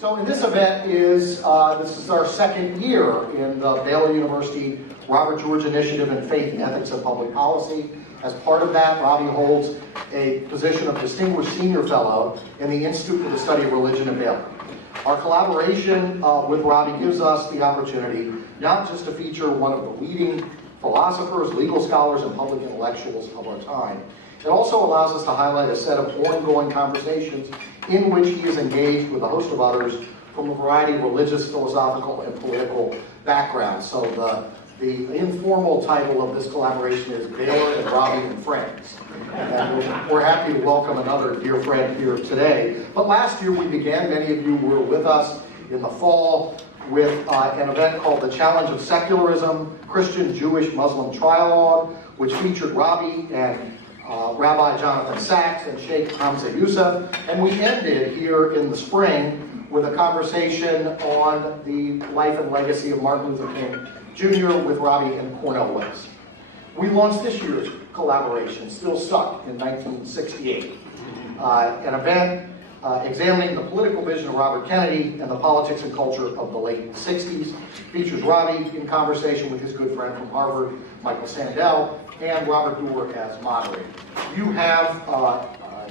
So in this event this is our second year in the Baylor University Robert George Initiative in Faith and Ethics and Public Policy. As part of that, Robbie holds a position of Distinguished Senior Fellow in the Institute for the Study of Religion at Baylor. Our collaboration with Robbie gives us the opportunity not just to feature one of the leading philosophers, legal scholars, and public intellectuals of our time. It also allows us to highlight a set of ongoing conversations in which he is engaged with a host of others from a variety of religious, philosophical, and political backgrounds. So the informal title of this collaboration is Baylor and Robbie and Friends. And we're happy to welcome another dear friend here today. But last year we began, many of you were with us in the fall, with an event called the Challenge of Secularism, Christian, Jewish, Muslim Trialogue, which featured Robbie and Rabbi Jonathan Sachs and Sheikh Hamza Youssef. And we ended here in the spring with a conversation on the life and legacy of Martin Luther King Jr. with Robbie and Cornel West. We launched this year's collaboration, Still Stuck, in 1968, an event examining the political vision of Robert Kennedy and the politics and culture of the late 60s. Features Robbie in conversation with his good friend from Harvard, Michael Sandel, and Robert Doerr as moderator. You have,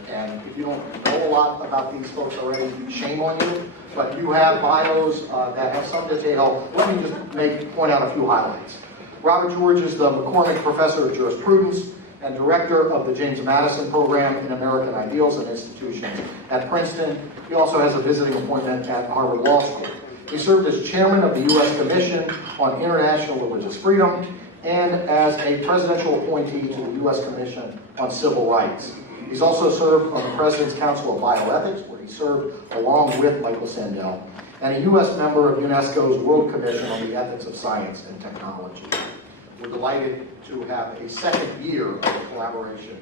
and if you don't know a lot about these folks already, shame on you, but you have bios that have some detail. Let me just point out a few highlights. Robert George is the McCormick Professor of Jurisprudence and Director of the James Madison Program in American Ideals and Institutions at Princeton. He also has a visiting appointment at Harvard Law School. He served as Chairman of the U.S. Commission on International Religious Freedom and as a presidential appointee to the U.S. Commission on Civil Rights. He's also served on the President's Council of Bioethics, where he served along with Michael Sandel, and a U.S. member of UNESCO's World Commission on the Ethics of Science and Technology. We're delighted to have a second year of collaboration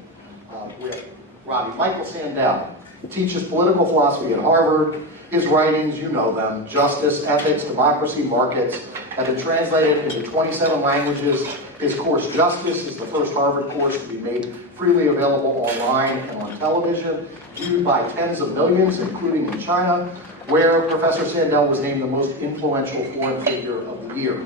with Robbie. Michael Sandel teaches political philosophy at Harvard. His writings, you know them, Justice, Ethics, Democracy, Markets, have been translated into 27 languages. His course, Justice, is the first Harvard course to be made freely available online and on television, viewed by tens of millions, including in China, where Professor Sandel was named the most influential foreign figure of the year.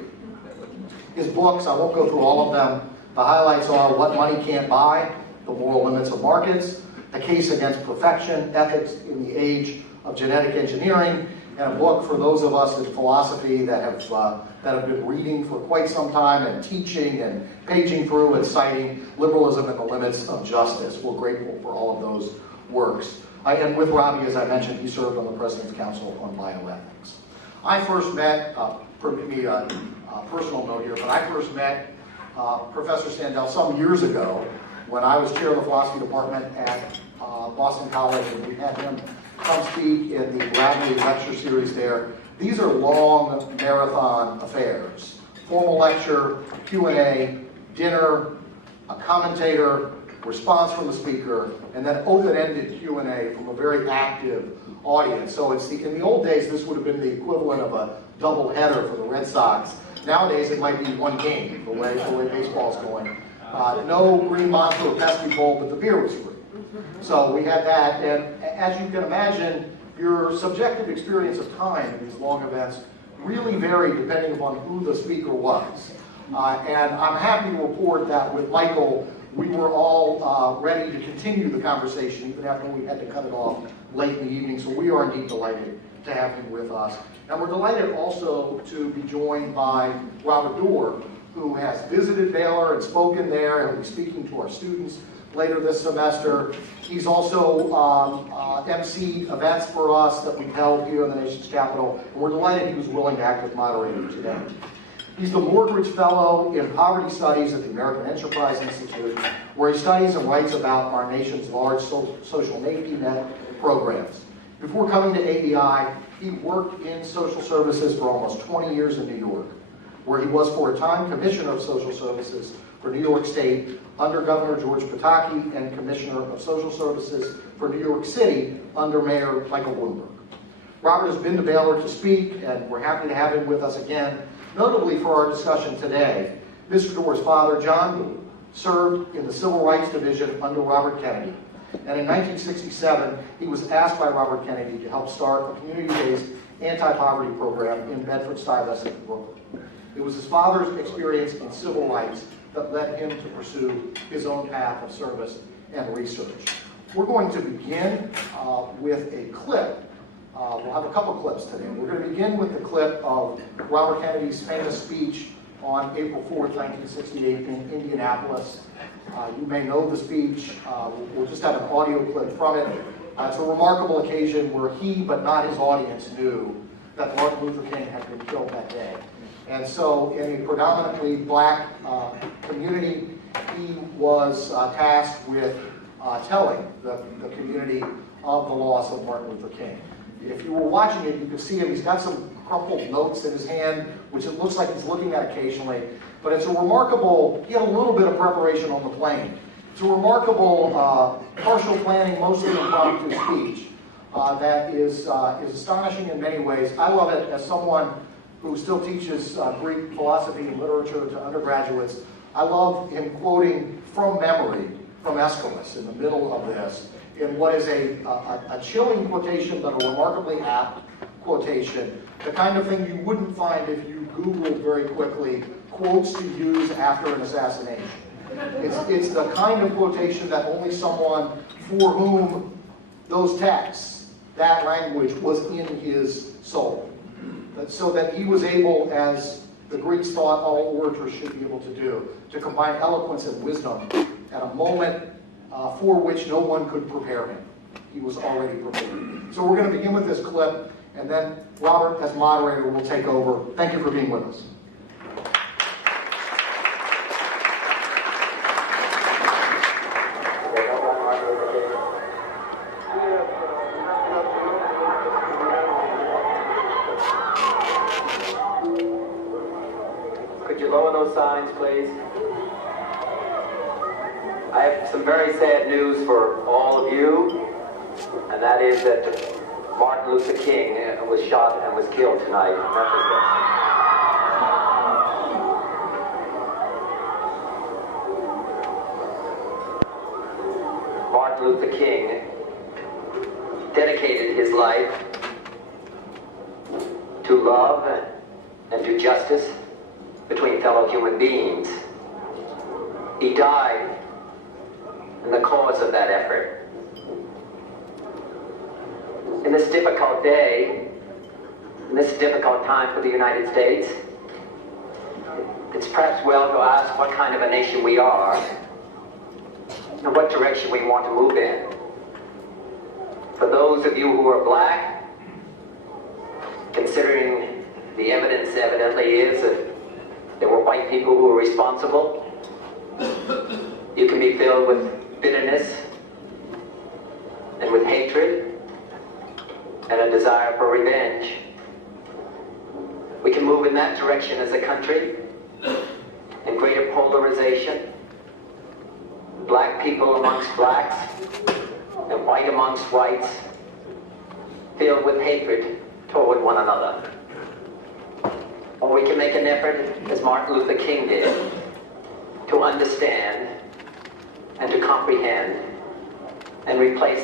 His books, I won't go through all of them. The highlights are What Money Can't Buy, The Moral Limits of Markets, The Case Against Perfection, Ethics in the Age of Genetic Engineering, and a book for those of us in philosophy that have been reading for quite some time and teaching and paging through and citing Liberalism and the Limits of Justice. We're grateful for all of those works. And with Robbie, as I mentioned, he served on the President's Council on Bioethics. I first met, permit me a personal note here, but I first met Professor Sandel some years ago when I was chair of the philosophy department at Boston College, and we had him come speak in the Bradley lecture series there. These are long marathon affairs. Formal lecture, Q&A, dinner, a commentator, response from the speaker, and then open-ended Q&A from a very active audience. So in the old days, this would have been the equivalent of a double-header for the Red Sox. Nowadays, it might be one game, the way baseball's going. No Green Monster or Pesky Bowl, but the beer was free. So we had that, and as you can imagine, your subjective experience of time in these long events really varied depending upon who the speaker was. And I'm happy to report that with Michael, we were all ready to continue the conversation even after we had to cut it off late in the evening. So we are indeed delighted to have him with us. And we're delighted also to be joined by Robert Doerr, who has visited Baylor and spoken there and will be speaking to our students later this semester. He's also MC events for us that we've held here in the nation's capital, and we're delighted he was willing to act as moderator today. He's the Morgridge Fellow in Poverty Studies at the American Enterprise Institute, where he studies and writes about our nation's large social safety net programs. Before coming to AEI, he worked in social services for almost 20 years in New York, where he was for a time Commissioner of Social Services for New York State under Governor George Pataki and Commissioner of Social Services for New York City under Mayor Michael Bloomberg. Robert has been to Baylor to speak, and we're happy to have him with us again. Notably for our discussion today, Mr. Doerr's father, John Doerr, served in the Civil Rights Division under Robert Kennedy. And in 1967, he was asked by Robert Kennedy to help start a community-based anti-poverty program in Bedford-Stuyvesant, Brooklyn. It was his father's experience in civil rights that led him to pursue his own path of service and research. We're going to begin with a clip. We'll have a couple clips today. We're going to begin with the clip of Robert Kennedy's famous speech on April 4th, 1968 in Indianapolis. You may know the speech. We'll just have an audio clip from it. It's a remarkable occasion where he, but not his audience, knew that Martin Luther King had been killed that day. And so in a predominantly black community, he was tasked with telling the community of the loss of Martin Luther King. If you were watching it, you could see him. He's got some crumpled notes in his hand, which it looks like he's looking at occasionally. But it's a remarkable, he had a little bit of preparation on the plane. It's a remarkable partial planning, mostly impromptu speech that is astonishing in many ways. I love it as someone who still teaches Greek philosophy and literature to undergraduates. I love him quoting from memory from Aeschylus in the middle of this, in what is a chilling quotation, but a remarkably apt quotation, the kind of thing you wouldn't find if you Googled very quickly quotes to use after an assassination. It's the kind of quotation that only someone for whom those texts, that language, was in his soul. So that he was able, as the Greeks thought all orators should be able to do, to combine eloquence and wisdom at a moment for which no one could prepare him. He was already prepared. So we're going to begin with this clip, and then Robert, as moderator, will take over. Thank you for being with us. Could you lower those signs, please? I have some very sad news for all of you, and that is that Martin Luther King was shot and was killed tonight. Martin Luther King dedicated his life to love and to justice between fellow human beings. He died in the cause of that effort. In this difficult day, in this difficult time for the United States, it's perhaps well to ask what kind of a nation we are and what direction we want to move in. For those of you who are black, considering the evidence evidently is that there were white people who were responsible, you can be filled with bitterness and with hatred and a desire for revenge. We can move in that direction as a country, in greater polarization, black people amongst blacks and white amongst whites, filled with hatred toward one another. Or we can make an effort, as Martin Luther King did, to understand and to comprehend and replace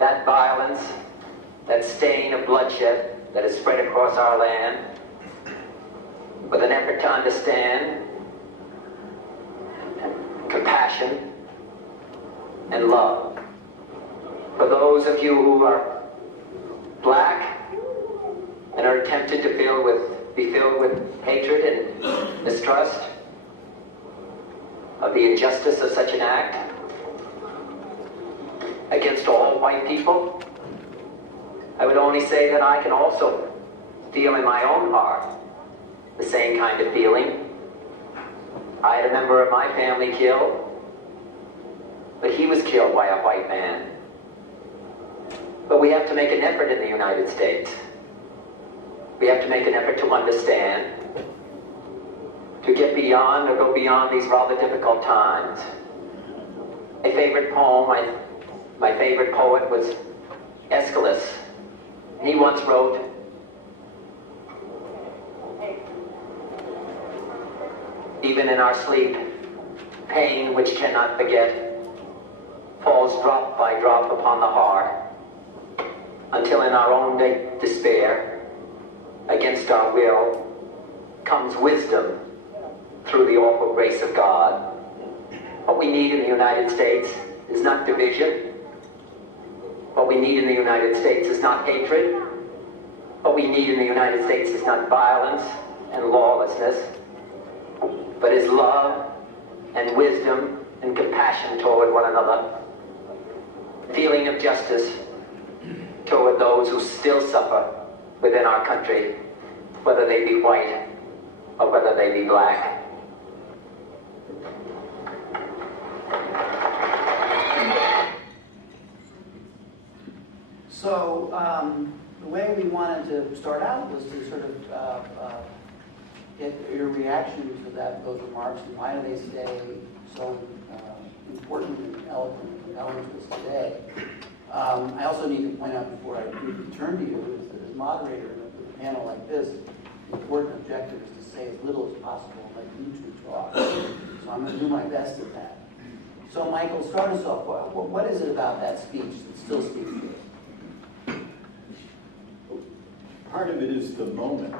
that violence, that stain of bloodshed that has spread across our land, with an effort to understand compassion and love. For those of you who are black and are tempted to be filled with hatred and mistrust of the injustice of such an act against all white people, I would only say that I can also feel in my own heart the same kind of feeling. I had a member of my family killed, but he was killed by a white man. But we have to make an effort in the United States. We have to make an effort to understand, to get beyond or go beyond these rather difficult times. My favorite poem, my favorite poet was Aeschylus. He once wrote, "Even in our sleep, pain which cannot forget falls drop by drop upon the heart, until in our own despair against our will, comes wisdom through the awful grace of God. What we need in the United States is not division. What we need in the United States is not hatred. What we need in the United States is not violence and lawlessness, but is love and wisdom and compassion toward one another, feeling of justice toward those who still suffer within our country, whether they be white or whether they be black. So the way we wanted to start out was to sort of get your reaction to those remarks, and why do they stay so important and eloquent and compelling to us today. I also need to point out before I return to you is that as moderator of a panel like this, the important objective is to say as little as possible and let you two talk. So I'm going to do my best at that. So Michael, start us off. What is it about that speech that still speaks to us? Part of it is the moment.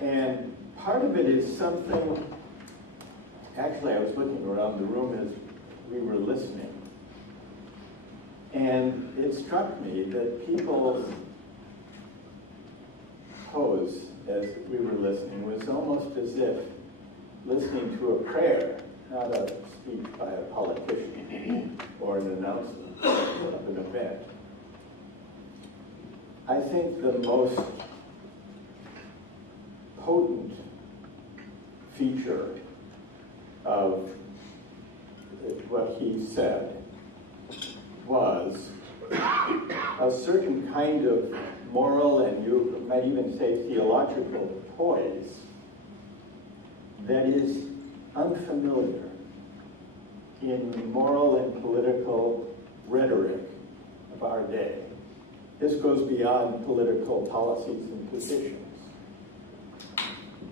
And part of it is something, actually I was looking around the room as we were listening. And it struck me that people's pose as we were listening was almost as if listening to a prayer, not a speech by a politician or an announcement of an event. I think the most potent feature of what he said was a certain kind of moral, and you might even say theological poise that is unfamiliar in moral and political rhetoric of our day. This goes beyond political policies and positions.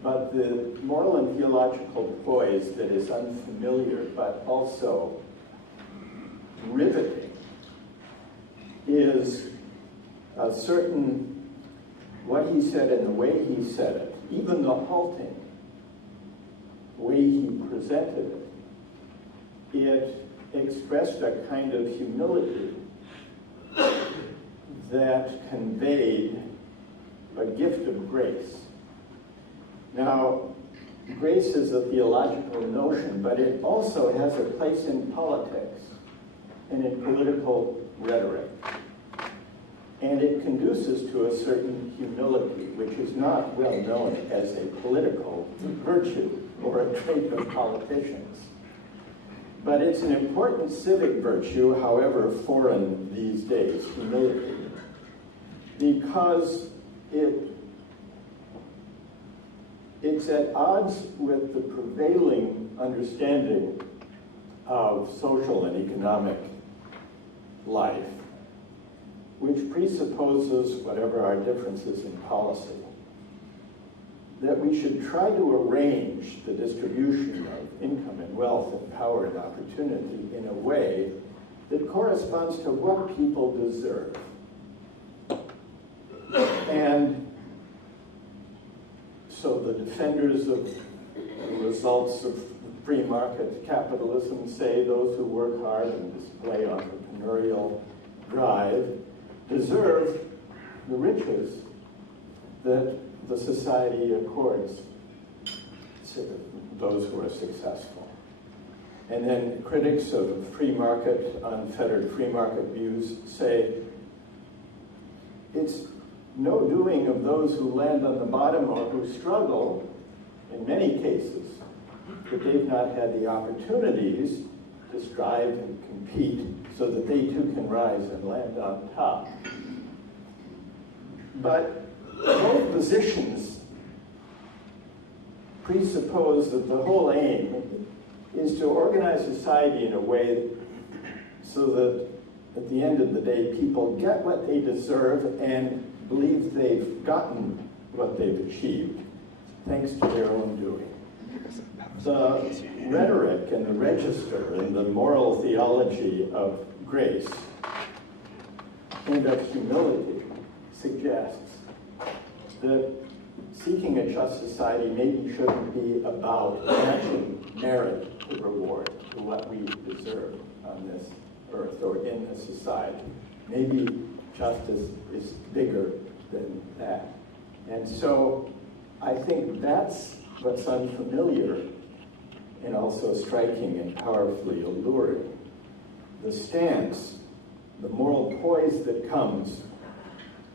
But the moral and theological poise that is unfamiliar but also riveting is a certain, what he said and the way he said it, even the halting way he presented it, it expressed a kind of humility that conveyed a gift of grace. Now, grace is a theological notion, but it also has a place in politics and in political rhetoric. And it conduces to a certain humility, which is not well known as a political virtue or a trait of politicians. But it's an important civic virtue, however foreign these days, humility, because it's at odds with the prevailing understanding of social and economic life, which presupposes, whatever our differences in policy, that we should try to arrange the distribution of income and wealth and power and opportunity in a way that corresponds to what people deserve. And so the defenders of the results of free market capitalism say those who work hard and display entrepreneurial drive deserve the riches that the society accords those who are successful. And then critics of free market, unfettered free market views say it's no doing of those who land on the bottom or who struggle, in many cases, that they've not had the opportunities to strive and compete so that they too can rise and land on top. But both positions presuppose that the whole aim is to organize society in a way so that at the end of the day people get what they deserve and believe they've gotten what they've achieved thanks to their own doing. The rhetoric and the register and the moral theology of grace and of humility suggests that seeking a just society maybe shouldn't be about matching merit to reward, to what we deserve on this earth or in this society. Maybe justice is bigger than that. And so I think that's what's unfamiliar and also striking and powerfully alluring. The stance, the moral poise that comes,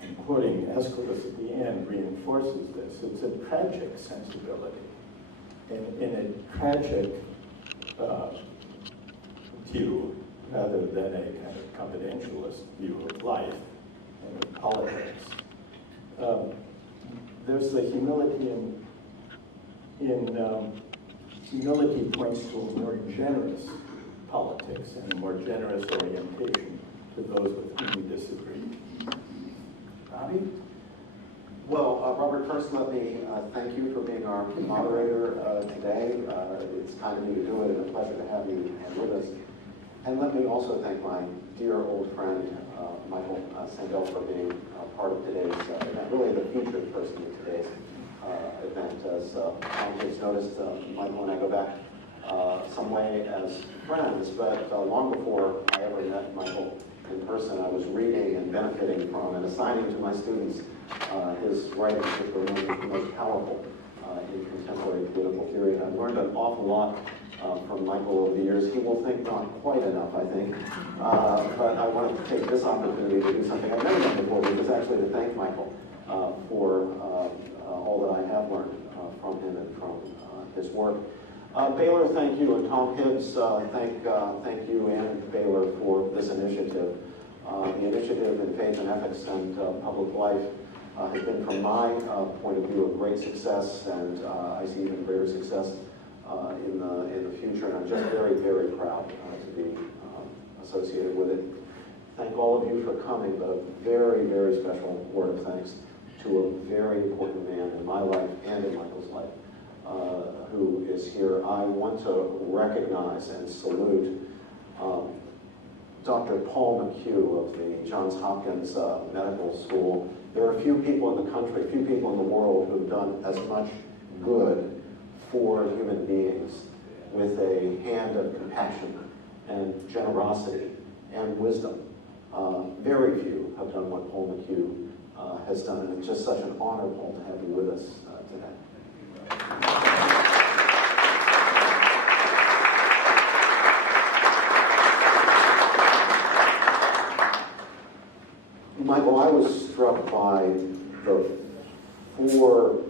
and quoting Aeschylus at the end reinforces this. It's a tragic sensibility, in a tragic view, rather than a kind of confidentialist view of life and of politics. There's the humility humility points to a more generous politics and a more generous orientation to those with whom we disagree. Robbie? Well, Robert, first let me thank you for being our moderator today. It's kind of you to do it and a pleasure to have you with us. And let me also thank my dear old friend, Michael Sandel, for being part of today's event, really the featured person in today's event. As Tom has noticed, Michael and I go back some way as friends, but long before I ever met Michael in person, I was reading and benefiting from and assigning to my students his writings, which were the most powerful in contemporary political theory. And I've learned an awful lot from Michael over the years. He will think not quite enough, I think. But I wanted to take this opportunity to do something I've never done before, which is actually to thank Michael for all that I have learned from him and from his work. Baylor, thank you, and Tom Hibbs, thank you and Baylor for this initiative. The initiative in faith and ethics and public life has been, from my point of view, a great success, and I see even greater success in the future, and I'm just very, very proud to be associated with it. Thank all of you for coming, but a very, very special word of thanks to a very important man in my life and in Michael's life, who is here. I want to recognize and salute Dr. Paul McHugh of the Johns Hopkins Medical School. There are few people in the country, few people in the world who've done as much good for human beings with a hand of compassion and generosity and wisdom. Very few have done what Paul McHugh has done, and it's just such an honor, Paul, to have you with us today. Michael, I was struck by the four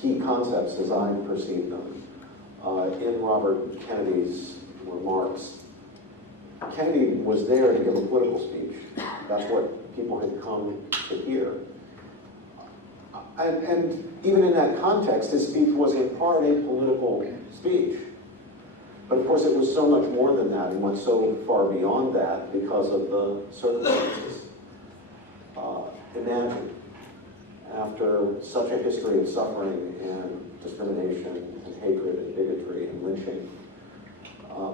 key concepts as I perceive them in Robert Kennedy's remarks. Kennedy was there to give a political speech. That's what people had come to hear. And even in that context, his speech was in part a political speech. But of course, it was so much more than that and went so far beyond that because of the circumstances. Imagine, after such a history of suffering and discrimination and hatred and bigotry and lynching,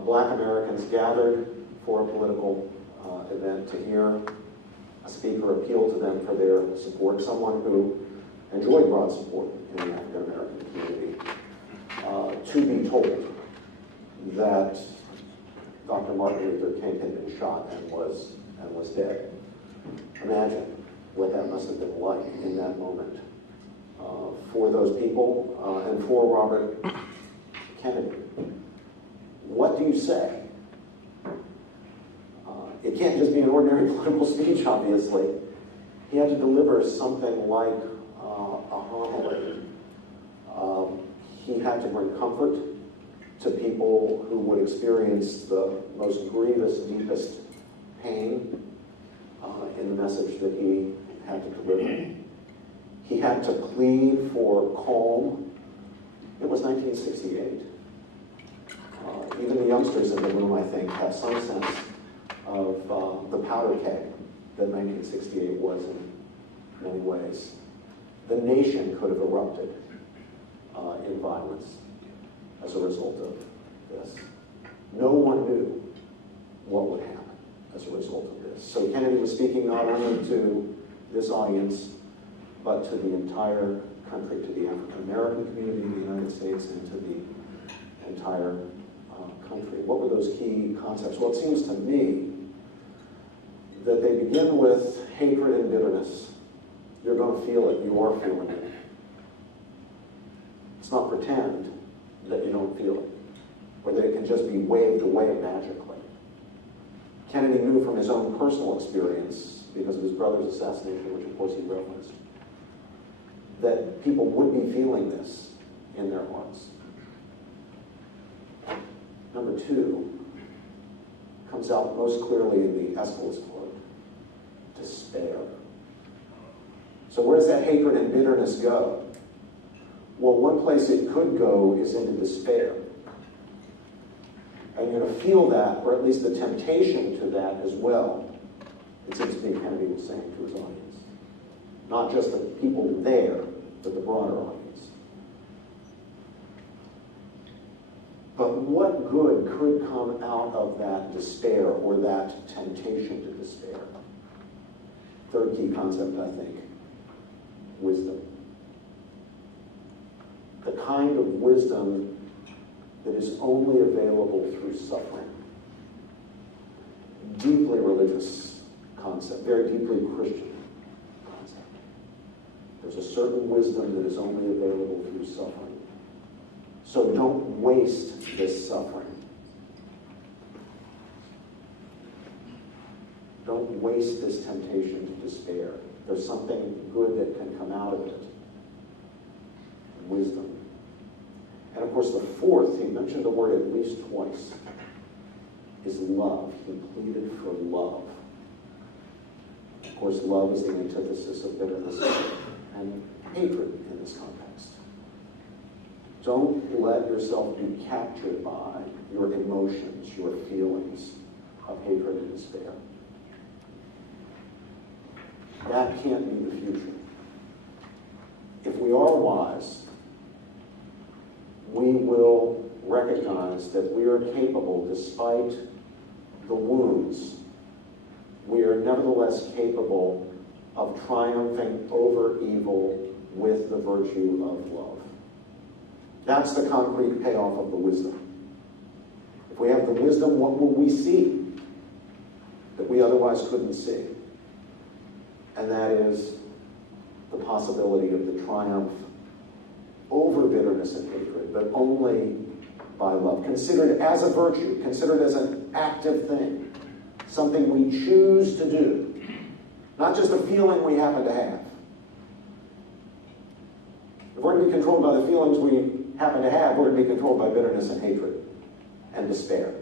Black Americans gathered for a political event to hear a speaker appeal to them for their support, someone who enjoyed broad support in the African American community, to be told that Dr. Martin Luther King had been shot and was dead. Imagine what that must have been like in that moment for those people and for Robert Kennedy. What do you say? It can't just be an ordinary political speech, obviously. He had to deliver something like a homily. He had to bring comfort to people who would experience the most grievous, deepest pain in the message that he had to deliver. He had to plead for calm. It was 1968. Even the youngsters in the room, I think, have some sense of the powder keg that 1968 was in many ways. The nation could have erupted in violence as a result of this. No one knew what would happen as a result of this. So Kennedy was speaking not only to this audience, but to the entire country, to the African American community in the United States and to the entire country. What were those key concepts? Well, it seems to me that they begin with hatred and bitterness. You're going to feel it. You are feeling it. Let's not pretend that you don't feel it, or that it can just be waved away magically. Kennedy knew from his own personal experience, because of his brother's assassination, which of course he referenced, that people would be feeling this in their hearts. Number two comes out most clearly in the Aeschylus quote, despair. So where does that hatred and bitterness go? Well, one place it could go is into despair. And you're going to feel that, or at least the temptation to that as well. It seems to me Kennedy was saying to his audience. Not just the people there, but the broader audience. But what good could come out of that despair or that temptation to despair? Third key concept, I think, wisdom. The kind of wisdom that is only available through suffering. Deeply religious concept, very deeply Christian concept. There's a certain wisdom that is only available through suffering. So don't waste this suffering. Don't waste this temptation to despair. There's something good that can come out of it. Wisdom. And of course the fourth, he mentioned the word at least twice, is love. He pleaded for love. Of course, love is the antithesis of bitterness and hatred in this context. Don't let yourself be captured by your emotions, your feelings of hatred and despair. That can't be the future. If we are wise, we will recognize that we are capable, despite the wounds, we are nevertheless capable of triumphing over evil with the virtue of love. That's the concrete payoff of the wisdom. If we have the wisdom, what will we see that we otherwise couldn't see? And that is the possibility of the triumph over bitterness and hatred, but only by love. Considered as a virtue, considered as an active thing, something we choose to do, not just a feeling we happen to have. If we're to be controlled by the feelings we happen to have, we're to be controlled by bitterness and hatred and despair.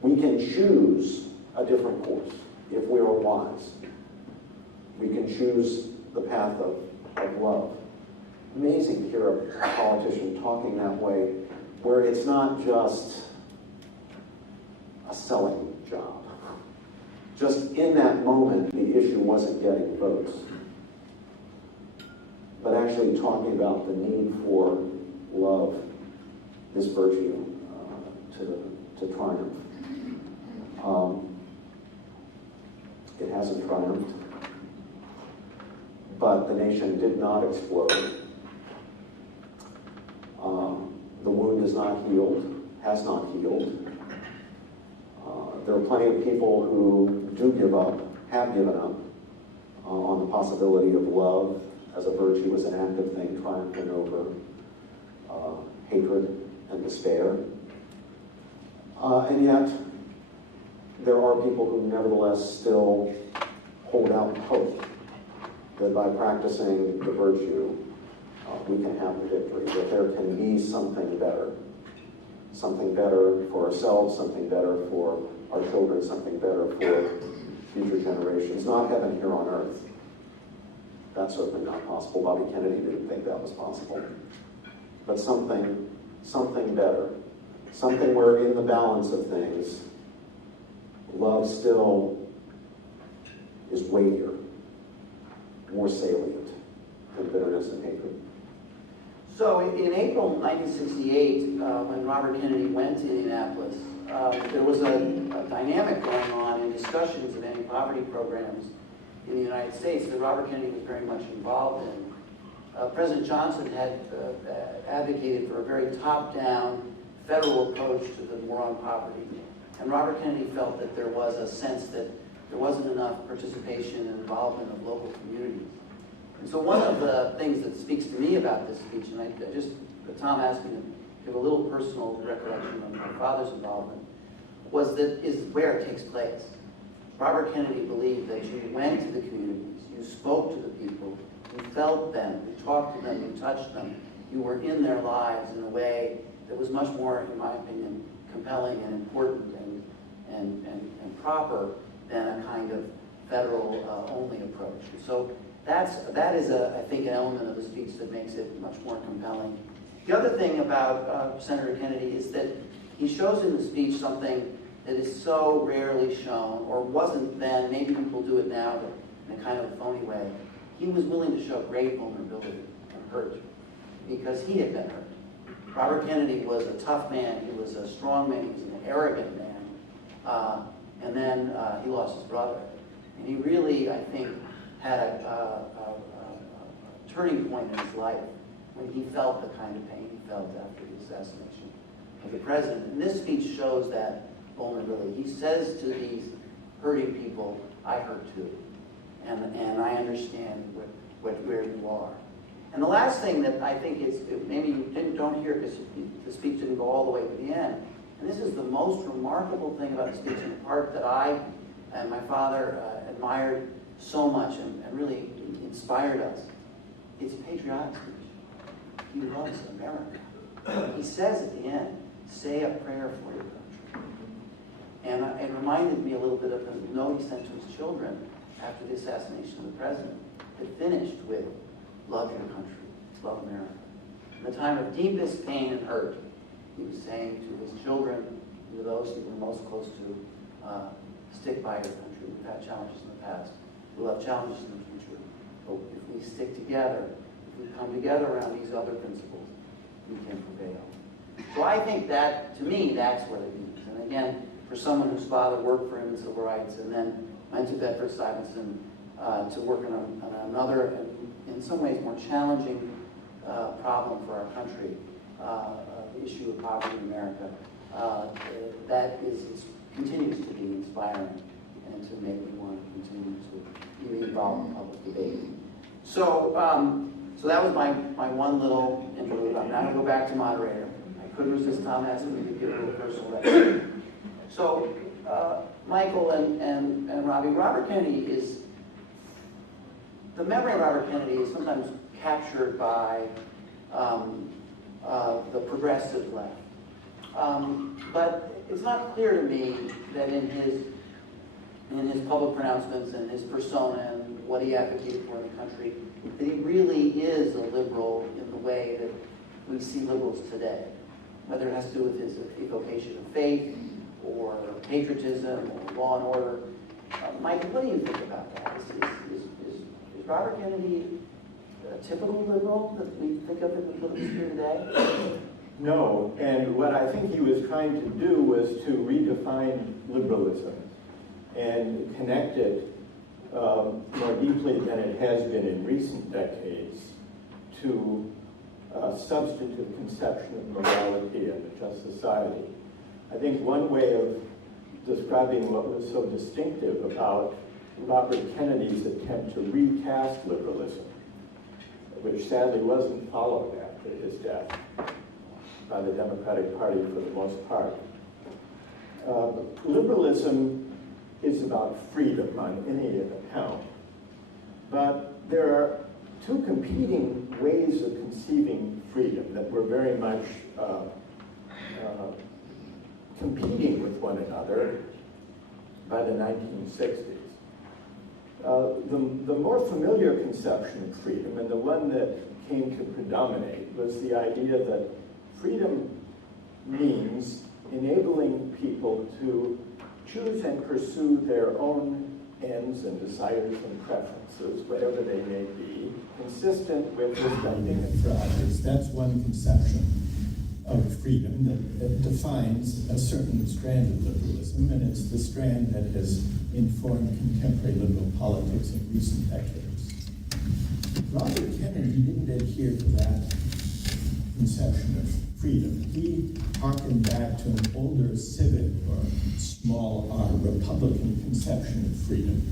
We can choose a different course if we are wise. We can choose the path of love. Amazing to hear a politician talking that way, where it's not just a selling job. Just in that moment, the issue wasn't getting votes, but actually talking about the need for love, this virtue, to triumph. It hasn't triumphed, but the nation did not explode. The wound is not healed, has not healed. There are plenty of people who do give up, have given up, on the possibility of love as a virtue, as an active thing, triumphing over hatred and despair. And yet, there are people who nevertheless still hold out hope that by practicing the virtue, we can have the victory, that there can be something better for ourselves, something better for our children, something better for future generations. Not heaven here on earth. That's certainly not possible. Bobby Kennedy didn't think that was possible. But something better. Something where in the balance of things, love still is weightier, more salient than bitterness and hatred. So in April 1968, when Robert Kennedy went to Indianapolis, there was a dynamic going on in discussions of anti-poverty programs in the United States that Robert Kennedy was very much involved in. President Johnson had advocated for a very top-down federal approach to the war on poverty. And Robert Kennedy felt that there was a sense that there wasn't enough participation and involvement of local communities. And so one of the things that speaks to me about this speech, and Tom asked me to give a little personal recollection of my father's involvement, is where it takes place. Robert Kennedy believed that you went to the communities, you spoke to the people, you felt them, you talked to them, you touched them, you were in their lives in a way that was much more, in my opinion, compelling and important and proper than a kind of federal only approach. And so that is, I think, an element of the speech that makes it much more compelling. The other thing about Senator Kennedy is that he shows in the speech something that is so rarely shown, or wasn't then, maybe people do it now, but in a kind of a phony way. He was willing to show great vulnerability and hurt because he had been hurt. Robert Kennedy was a tough man, he was a strong man, he was an arrogant man, and then he lost his brother. And he really, I think, had a turning point in his life when he felt the kind of pain he felt after the assassination of the president. And this speech shows that vulnerability. He says to these hurting people, I hurt too, and I understand where you are. And the last thing that I think is, maybe you don't hear because the speech didn't go all the way to the end, and this is the most remarkable thing about the speech, and the part that I and my father admired so much and really inspired us. It's a patriotic speech. He loves America. He says at the end, say a prayer for your country. And it reminded me a little bit of the note he sent to his children after the assassination of the president. It finished with, love your country, love America. In the time of deepest pain and hurt, he was saying to his children, and to those he were most close to, stick by your country. We've had challenges in the past. We'll have challenges in the future. But if we stick together, if we come together around these other principles, we can prevail. So I think that, to me, that's what it means. And again, for someone whose father worked for him in civil rights and then went to Bedford-Stuyvesant to work on another, and in some ways more challenging problem for our country, the issue of poverty in America, that continues to be inspiring and to make me want to continue to be involved in public debate. So, so that was my one little interlude. I'm now going to go back to moderator. I couldn't resist Tom asking me to give a little personal record. So, Michael and Robbie, Robert Kennedy is, the memory of Robert Kennedy is sometimes captured by the progressive left. But it's not clear to me that in his public pronouncements and his persona and what he advocated for in the country, that he really is a liberal in the way that we see liberals today, whether it has to do with his evocation of faith or patriotism or law and order. Mike, what do you think about that? Is Robert Kennedy a typical liberal that we think of in the political sphere today? No, and what I think he was trying to do was to redefine liberalism and connect it more deeply than it has been in recent decades to a substantive conception of morality and a just society. I think one way of describing what was so distinctive about Robert Kennedy's attempt to recast liberalism, which sadly wasn't followed after his death by the Democratic Party for the most part. Liberalism is about freedom on any account, but there are two competing ways of conceiving freedom that were very much competing with one another by the 1960s. The more familiar conception of freedom, and the one that came to predominate, was the idea that freedom means enabling people to choose and pursue their own ends and desires and preferences, whatever they may be, consistent with respecting its others. That's one conception. of freedom that defines a certain strand of liberalism, and it's the strand that has informed contemporary liberal politics in recent decades. Robert Kennedy didn't adhere to that conception of freedom. He harkened back to an older civic or small r Republican conception of freedom,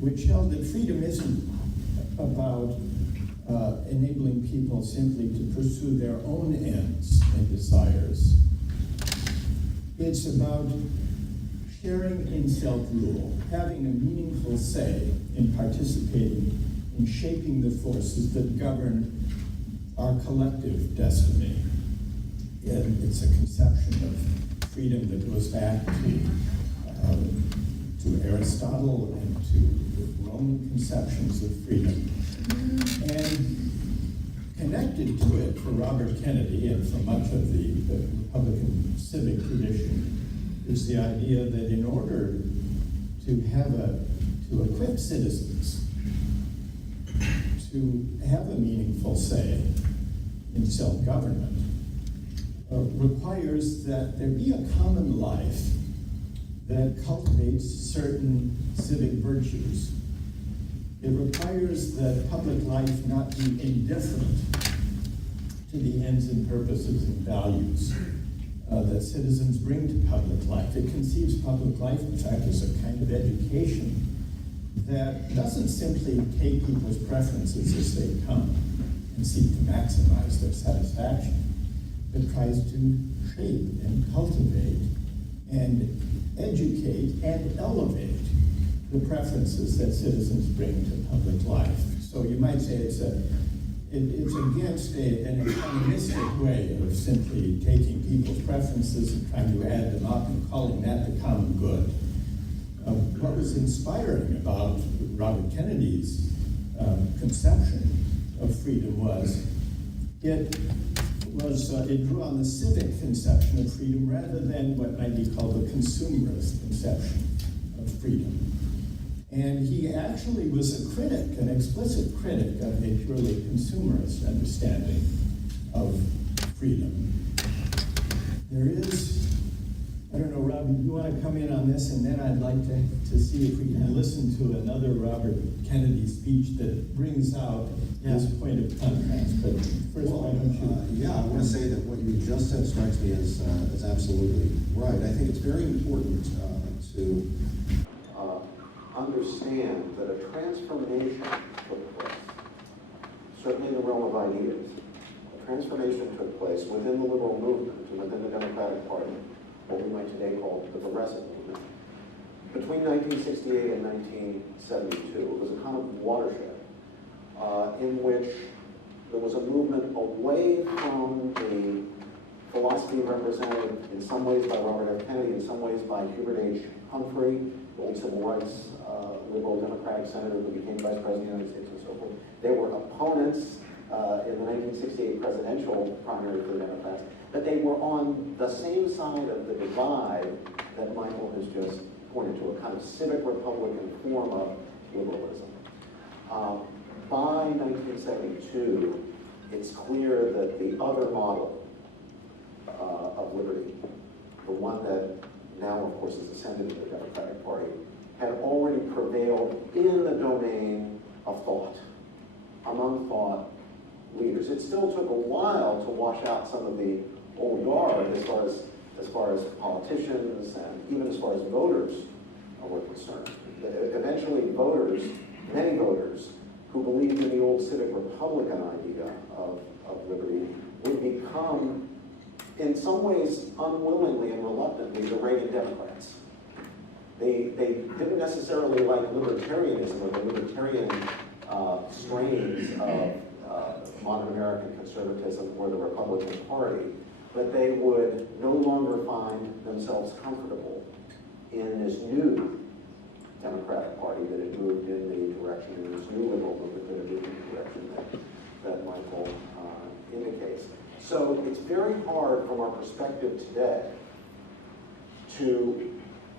which held that freedom isn't about enabling people simply to pursue their own ends and desires. It's about sharing in self-rule, having a meaningful say in participating in shaping the forces that govern our collective destiny. And it's a conception of freedom that goes back to Aristotle and to the Roman conceptions of freedom. And connected to it for Robert Kennedy and for much of the Republican civic tradition is the idea that in order to equip citizens to have a meaningful say in self-government requires that there be a common life that cultivates certain civic virtues. It requires that public life not be indifferent to the ends and purposes and values that citizens bring to public life. It conceives public life, in fact, as a kind of education that doesn't simply take people's preferences as they come and seek to maximize their satisfaction, but tries to shape and cultivate and educate and elevate the preferences that citizens bring to public life. So you might say it's against an economistic way of simply taking people's preferences and trying to add them up and calling that the common good. What was inspiring about Robert Kennedy's conception of freedom was it drew on the civic conception of freedom rather than what might be called the consumerist conception of freedom. And he actually was a critic, an explicit critic of a purely consumerist understanding of freedom. There is, I don't know, Rob, you want to come in on this, and then I'd like to see if we can listen to another Robert Kennedy speech that brings out this point of contrast. But first, why don't you? Yeah, I want to say that what you just said strikes me as absolutely right. I think it's very important to understand that a transformation took place, certainly in the realm of ideas. A transformation took place within the liberal movement and within the Democratic Party, what we might today call the progressive movement. Between 1968 and 1972, it was a kind of watershed in which there was a movement away from the philosophy represented in some ways by Robert F. Kennedy, in some ways by Hubert H. Humphrey, the old civil rights liberal Democratic senator who became vice president of the United States and so forth. They were opponents in the 1968 presidential primary for the Democrats, but they were on the same side of the divide that Michael has just pointed to, a kind of civic Republican form of liberalism. By 1972, it's clear that the other model of liberty, the one that now, of course, is ascended to the Democratic Party, had already prevailed in the domain of thought, among thought leaders. It still took a while to wash out some of the old guard as far as politicians and even as far as voters were concerned. Eventually voters, many voters, who believed in the old civic Republican idea of liberty would become, in some ways, unwillingly and reluctantly, the Reagan Democrats. They didn't necessarily like libertarianism or the libertarian strains of modern American conservatism or the Republican Party, but they would no longer find themselves comfortable in this new Democratic Party that had moved in the direction, in this new liberal movement that had moved in the direction that Michael indicates. So it's very hard from our perspective today to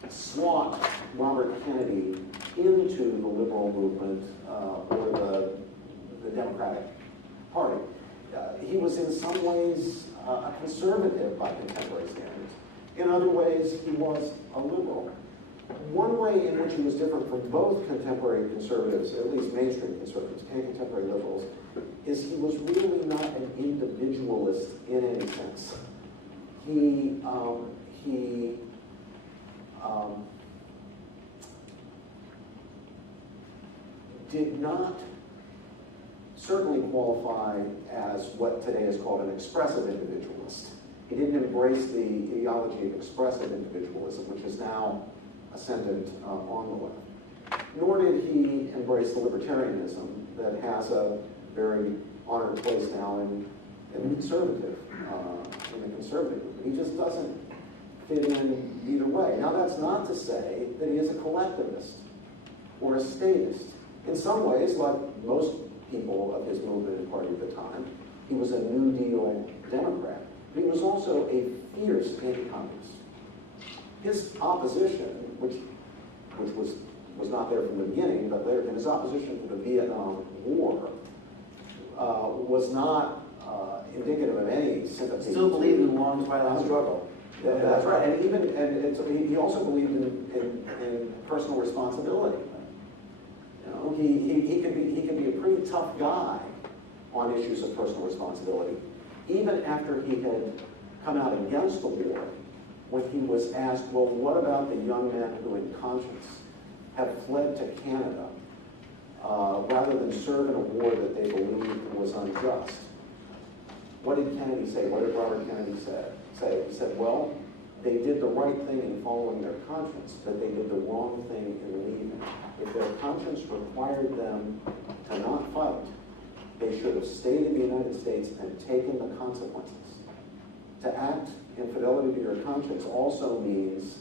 slot Robert Kennedy into the liberal movement or the Democratic Party. he was in some ways a conservative by contemporary standards. In other ways, he was a liberal. One way in which he was different from both contemporary conservatives, at least mainstream conservatives, and contemporary liberals, is he was really not an individualist in any sense. He did not certainly qualify as what today is called an expressive individualist. He didn't embrace the ideology of expressive individualism, which is now ascendant on the left. Nor did he embrace the libertarianism that has a very honored place now in the conservative movement. He just doesn't fit in either way. Now, that's not to say that he is a collectivist or a statist. In some ways, like most people of his movement and party at the time, he was a New Deal Democrat, but he was also a fierce anti-communist. His opposition, which was not there from the beginning, but later, his opposition to the Vietnam War was not indicative of any sympathy. Still believe in the long violent struggle. Yeah, that's right, and he also believed in personal responsibility. You know, he could be a pretty tough guy on issues of personal responsibility, even after he had come out against the war. When he was asked, well, what about the young men who in conscience have fled to Canada rather than serve in a war that they believed was unjust? What did Kennedy say? What did Robert Kennedy say? He said, well, they did the right thing in following their conscience, but they did the wrong thing in leaving. If their conscience required them to not fight, they should have stayed in the United States and taken the consequences. To act in fidelity to your conscience also means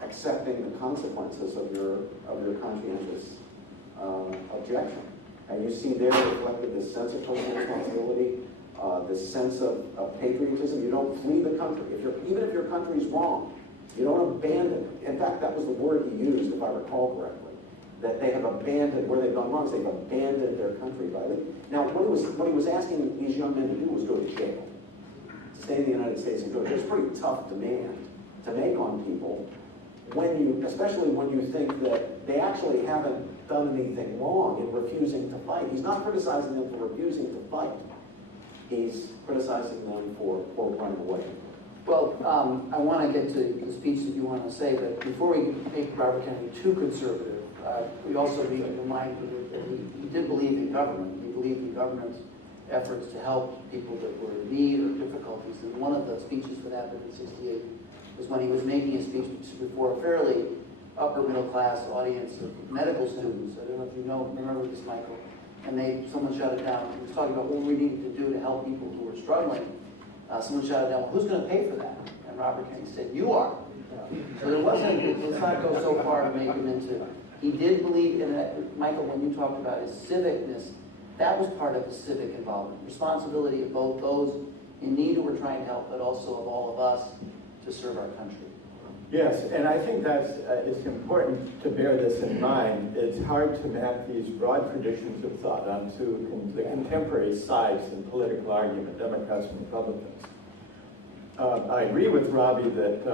accepting the consequences of your conscientious objection. And you see there reflected this sense of personal responsibility, this sense of patriotism. You don't flee the country. Even if your country's wrong, you don't abandon it. In fact, that was the word he used, if I recall correctly, that they have abandoned, where they've gone wrong, is they've abandoned their country. Now, what he was asking these young men to do was go to jail. Stay in the United States and go. It's a pretty tough demand to make on people, especially when you think that they actually haven't done anything wrong in refusing to fight. He's not criticizing them for refusing to fight. He's criticizing them for running away. Well, I want to get to the speech that you want to say, but before we make Robert Kennedy too conservative, we also need to remind you that he did believe in government. He believed in government's efforts to help people that were in need or difficulties. And one of the speeches that happened in '68 was when he was making a speech before a fairly upper middle class audience of medical students. I don't know if you remember this, Michael. And someone shouted down, he was talking about what we needed to do to help people who were struggling. Someone shouted down, well, who's going to pay for that? And Robert Kennedy said, you are. So let's not go so far to make him into, he did believe in that. Michael, when you talked about his civicness, that was part of his civic involvement. Responsibility of both those in need who we're trying to help, but also of all of us to serve our country. Yes, and I think it's important to bear this in mind. It's hard to map these broad traditions of thought onto the contemporary sides in political argument, Democrats and Republicans. I agree with Robbie that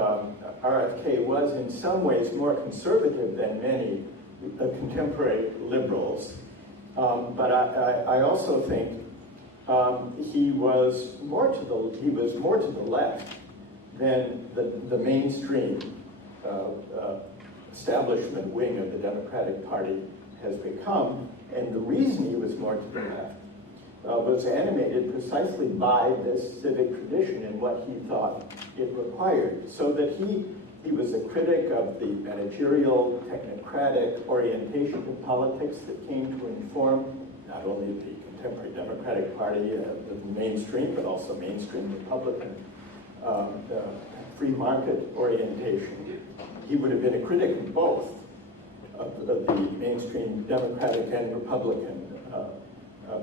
RFK was in some ways more conservative than many contemporary liberals. But I also think he was more to the left than the mainstream establishment wing of the Democratic Party has become. And the reason he was more to the left was animated precisely by this civic tradition and what he thought it required. So that he was a critic of the managerial, technocratic orientation of politics that came to inform not only the contemporary Democratic Party, the mainstream, but also mainstream Republican free market orientation. He would have been a critic of both of the mainstream Democratic and Republican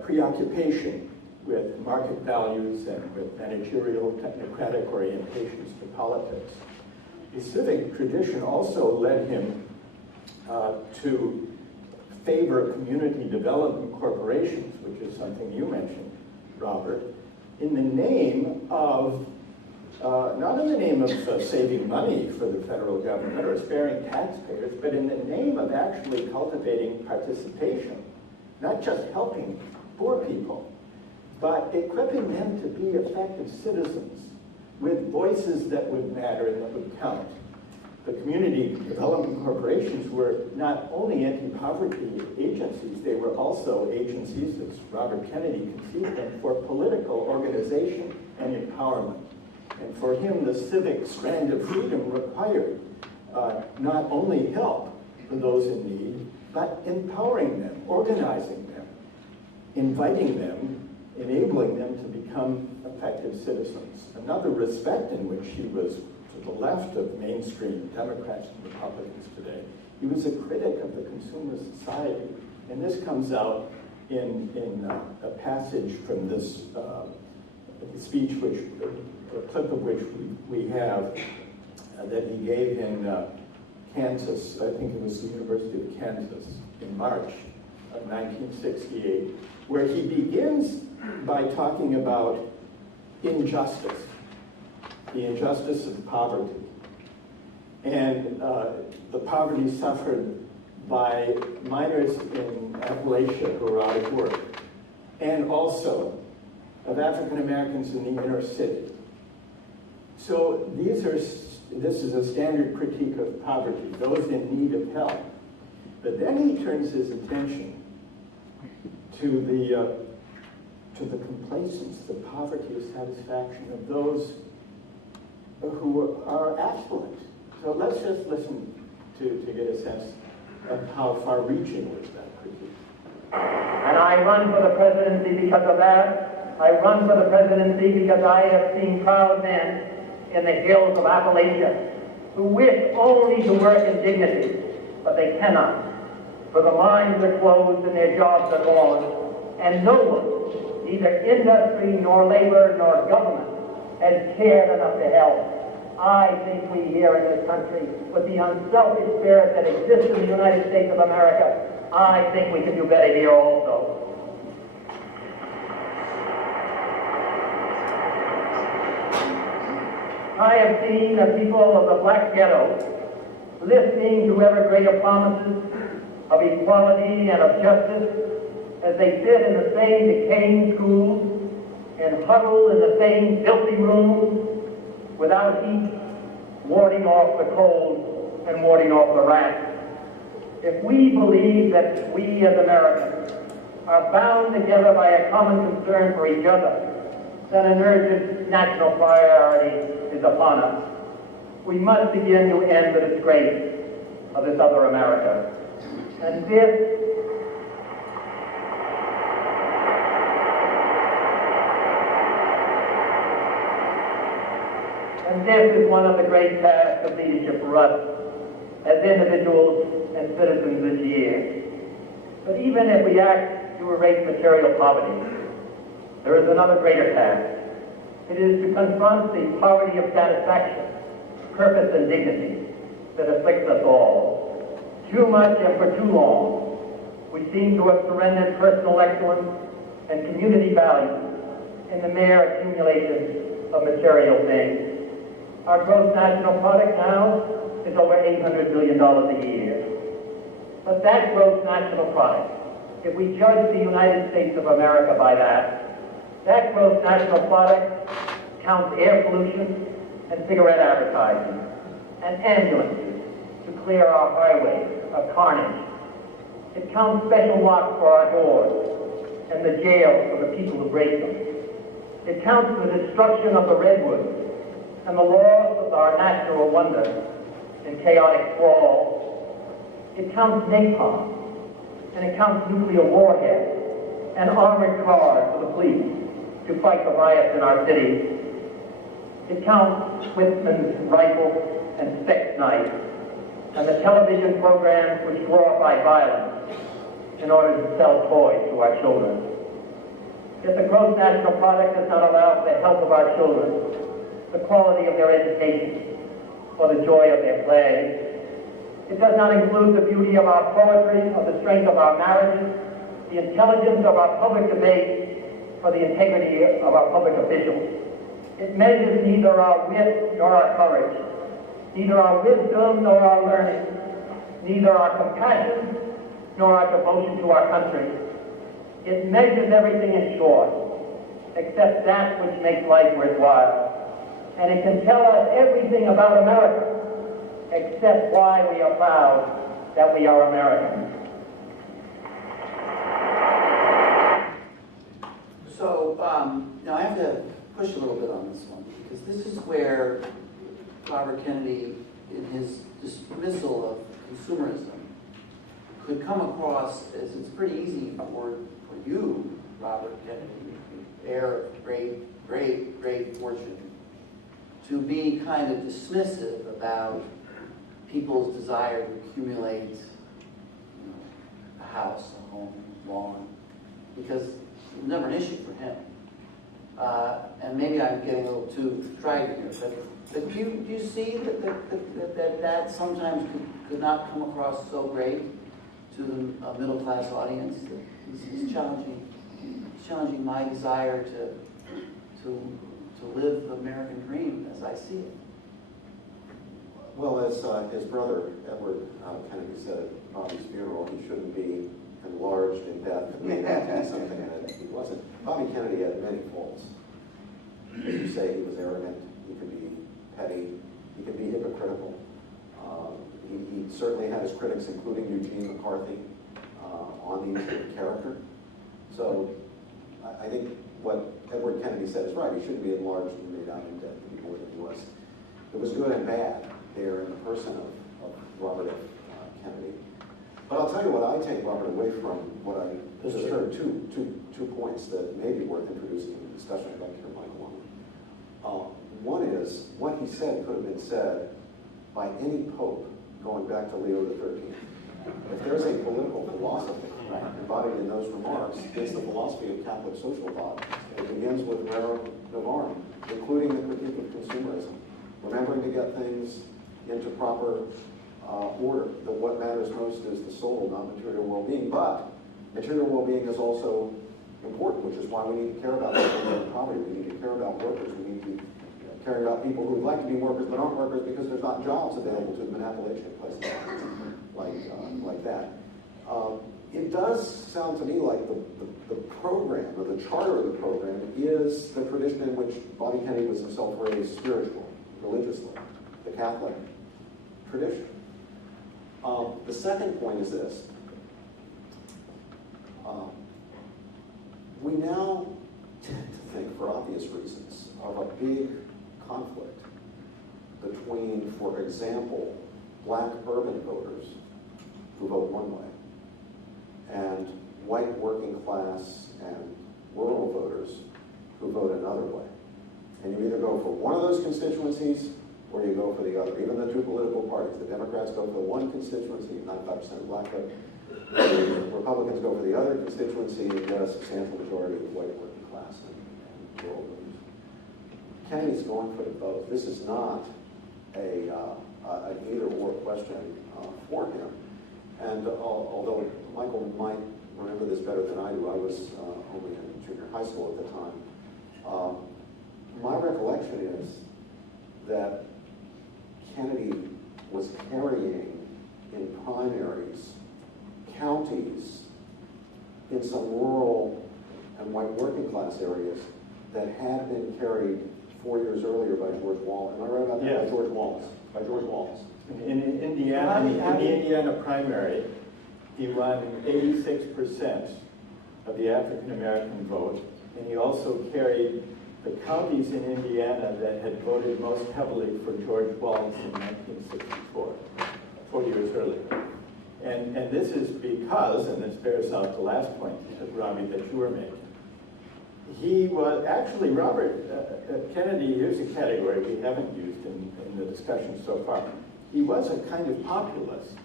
preoccupation with market values and with managerial, technocratic orientations to politics. The civic tradition also led him to favor community development corporations, which is something you mentioned, Robert, in the name of, not in the name of saving money for the federal government or sparing taxpayers, but in the name of actually cultivating participation, not just helping poor people, but equipping them to be effective citizens with voices that would matter and that would count. The community development corporations were not only anti-poverty agencies, they were also agencies, as Robert Kennedy conceived them, for political organization and empowerment. And for him, the civic strand of freedom required not only help for those in need, but empowering them, organizing them, inviting them, enabling them to become effective citizens. Another respect in which he was to the left of mainstream Democrats and Republicans today. He was a critic of the consumer society. And this comes out in a passage from this speech, a clip of which we have, that he gave in Kansas, I think it was the University of Kansas, in March of 1968, where he begins by talking about injustice, the injustice of poverty, and the poverty suffered by miners in Appalachia who are out of work, and also of African Americans in the inner city. So this is a standard critique of poverty, those in need of help. But then he turns his attention to the complacence, the poverty of satisfaction of those who are affluent. So let's just listen to get a sense of how far-reaching was that critique. And I run for the presidency because of that. I run for the presidency because I have seen proud men in the hills of Appalachia who wish only to work in dignity, but they cannot, for the mines are closed and their jobs are gone, and no one, neither industry nor labor nor government, has cared enough to help. I think we here in this country, with the unselfish spirit that exists in the United States of America, I think we can do better here also. I have seen the people of the black ghetto listening to ever greater promises of equality and of justice as they sit in the same decaying schools and huddle in the same filthy rooms without heat, warding off the cold and warding off the rats. If we believe that we as Americans are bound together by a common concern for each other, then an urgent national priority is upon us. We must begin to end the disgrace of this other America. And this is one of the great tasks of leadership for us as individuals and citizens this year. But even if we act to erase material poverty, there is another greater task. It is to confront the poverty of satisfaction, purpose, and dignity that afflicts us all. Too much and for too long, we seem to have surrendered personal excellence and community value in the mere accumulation of material things. Our gross national product now is over $800 billion a year. But that gross national product, if we judge the United States of America by that gross national product counts air pollution and cigarette advertising and ambulances to clear our highways of carnage. It counts special locks for our doors and the jails for the people who break them. It counts the destruction of the redwoods and the loss of our natural wonder in chaotic sprawl. It counts napalm, and it counts nuclear warheads and armored cars for the police to fight the riots in our cities. It counts Whitman's rifle and sex knife, and the television programs which glorify violence in order to sell toys to our children. Yet the gross national product does not allow for the health of our children, the quality of their education, or the joy of their play. It does not include the beauty of our poetry, or the strength of our marriages, the intelligence of our public debate, for the integrity of our public officials. It measures neither our wit nor our courage, neither our wisdom nor our learning, neither our compassion nor our devotion to our country. It measures everything in short, except that which makes life worthwhile. And it can tell us everything about America, except why we are proud that we are Americans. So, now I have to push a little bit on this one, because this is where Robert Kennedy, in his dismissal of consumerism, could come across as it's pretty easy for you, Robert Kennedy, heir of great fortune, to be kind of dismissive about people's desire to accumulate, a house, a home, lawn, because it was never an issue for him. And maybe I'm getting a little too strident here, but do you see that sometimes could not come across so great to the middle class audience? That he's challenging my desire to live the American dream as I see it. Well, as his brother Edward Kennedy said at Bobby's funeral, he shouldn't be enlarged in death and made out to be something that he wasn't. Bobby Kennedy had many faults. As you say, he was arrogant, he could be petty, he could be hypocritical. He certainly had his critics, including Eugene McCarthy, on the issue of character. So I think what Edward Kennedy said is right. He shouldn't be enlarged and made out in death to be more than he was. It was good and bad there in the person of Robert F. Kennedy. But I'll tell you what I take, Robert, away from what I just heard, two points that may be worth introducing in the discussion. I'd like to hear Michael on. One is, what he said could have been said by any pope going back to Leo XIII. If there's a political philosophy embodied in those remarks, it's the philosophy of Catholic social thought. It begins with Rerum Novarum, including the critique of consumerism, remembering to get things into proper order, that what matters most is the soul, not material well-being. But material well-being is also important, which is why we need to care about people in poverty. We need to care about workers. We need to care about people who would like to be workers but aren't workers because there's not jobs available to them in Appalachia, places like that. It does sound to me like the program, or the charter of the program, is the tradition in which Bobby Kennedy was himself raised spiritually, religiously, the Catholic tradition. The second point is this. We now tend to think, for obvious reasons, of a big conflict between, for example, black urban voters who vote one way and white working class and rural voters who vote another way. And you either go for one of those constituencies or you go for the other. Even the two political parties, the Democrats go for one constituency, 95% black vote. The Republicans go for the other constituency and get a substantial majority of white working class and rural voters. Kennedy's going for both. This is not an either-or question for him. And although Michael might remember this better than I do, I was only in junior high school at the time. My recollection is that Kennedy was carrying in primaries counties in some rural and white working class areas that had been carried 4 years earlier by George Wallace. Am I right about that? Yes. By George Wallace. By George Wallace. In Indiana, in the Indiana primary, he won 86% of the African American vote, and he also carried the counties in Indiana that had voted most heavily for George Wallace in 1964, 40 years earlier. And this is because, and this bears out the last point, Robbie, that you were making, he was, actually, Robert Kennedy, here's a category we haven't used in the discussion so far. He was a kind of populist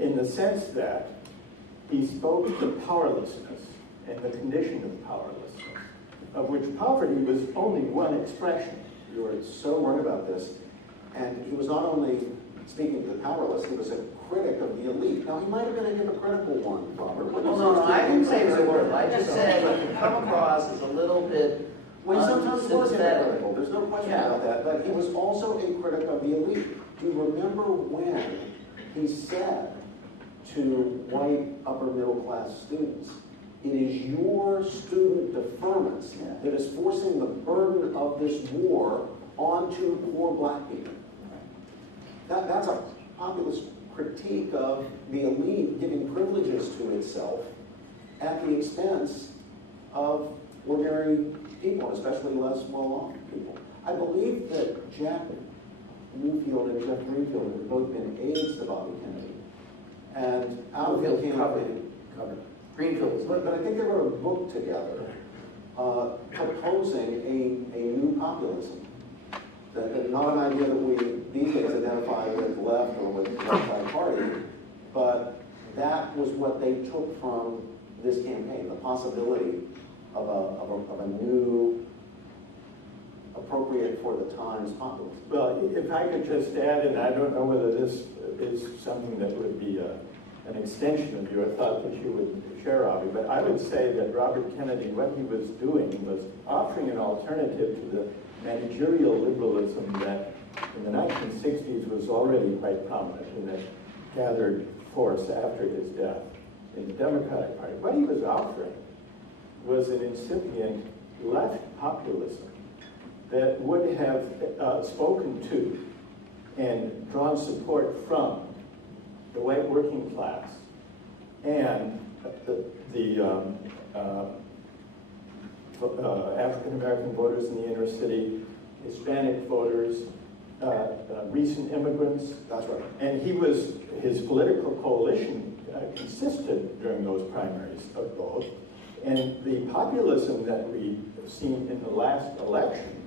in the sense that he spoke to powerlessness and the condition of powerlessness, of which poverty was only one expression. You were so right about this. And he was not only speaking to the powerless, he was a critic of the elite. Now, he might have been a hypocritical one, Robert. No, I didn't say it was a word. I just said it could come across as a little bit Well, he sometimes was unsympathetic. hypocritical, there's no question Yeah. about that, but he was also a critic of the elite. Do you remember when he said to white upper middle class students, it is your student deferments that is forcing the burden of this war onto poor black people? That's a populist critique of the elite giving privileges to itself at the expense of ordinary people, especially less well-off people. I believe that Jack Newfield and Jeff Greenfield have both been aides to Bobby Kennedy. And out of the campaign, Greenfield is but I think they wrote a book together proposing a new populism. Not an idea that we these days identify with left or with the left-side party, but that was what they took from this campaign, the possibility of a new, appropriate for the times populism. Well, if I could just add, and I don't know whether this is something that would be an extension of your thought that you would share, Robbie, but I would say that Robert Kennedy, what he was doing was offering an alternative to the managerial liberalism that in the 1960s was already quite prominent and that gathered force after his death in the Democratic Party. What he was offering was an incipient left populism that would have spoken to and drawn support from the white working class and the African-American voters in the inner city, Hispanic voters, recent immigrants. That's right. And his political coalition consisted during those primaries of both. And the populism that we've seen in the last election,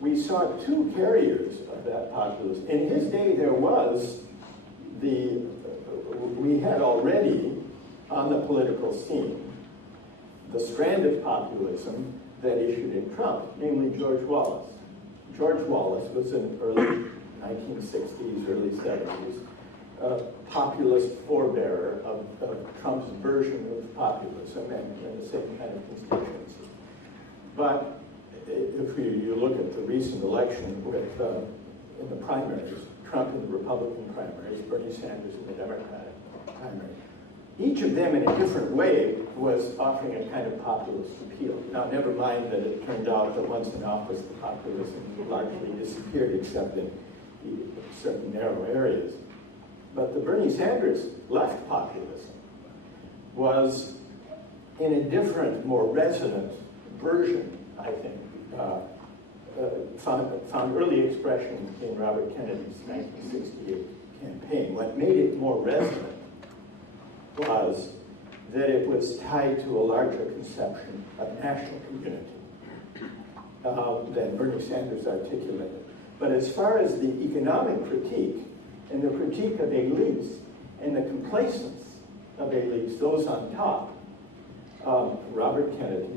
we saw two carriers of that populism. In his day, there was we had already on the political scene the strand of populism that issued in Trump, namely George Wallace. George Wallace was an early 1960s, early 70s, populist forebearer of Trump's version of populism and the same kind of constituency. But if you look at the recent election with in the primaries, Trump in the Republican primaries, Bernie Sanders in the Democratic primary, each of them in a different way was offering a kind of populist appeal. Now, never mind that it turned out that once in office, the populism largely disappeared except in certain narrow areas. But the Bernie Sanders left populism was in a different, more resonant version, I think, found early expression in Robert Kennedy's 1968 campaign. What made it more resonant was that it was tied to a larger conception of national community than Bernie Sanders articulated. But as far as the economic critique and the critique of elites and the complacence of elites, those on top, Robert Kennedy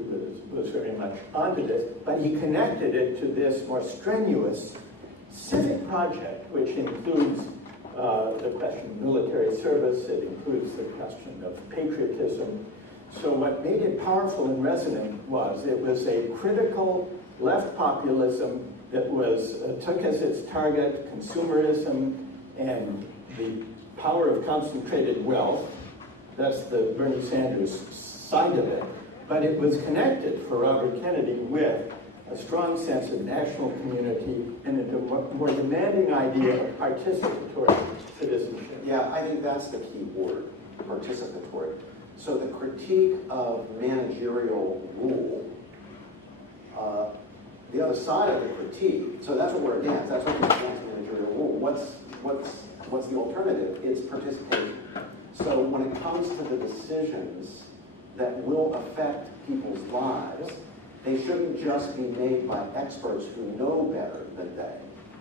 was very much onto this, but he connected it to this more strenuous civic project, which includes the question of military service, it includes the question of patriotism. So what made it powerful and resonant was it was a critical left populism that took as its target consumerism and the power of concentrated wealth. That's the Bernie Sanders side of it. But it was connected for Robert Kennedy with a strong sense of national community and a more demanding idea of participatory citizenship. Yeah, I think that's the key word, participatory. So the critique of managerial rule, the other side of the critique, so that's what we're against, that's what we're against managerial rule. What's the alternative? It's participation. So when it comes to the decisions that will affect people's lives, they shouldn't just be made by experts who know better than they.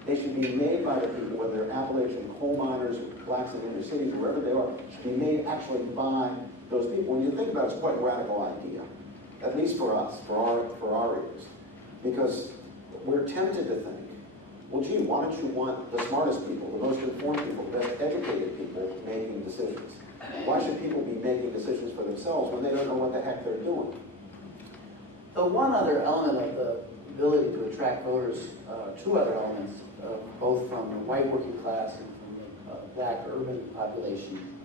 They should be made by the people, whether they're Appalachian coal miners, or blacks in inner cities, wherever they are, should be made actually by those people. When you think about it, it's quite a radical idea, at least for us, for our ears. Because we're tempted to think well, gee, why don't you want the smartest people, the most informed people, the best educated people making decisions? Why should people be making decisions for themselves when they don't know what the heck they're doing? The one other element of the ability to attract voters, two other elements, both from the white working class and from the black urban population,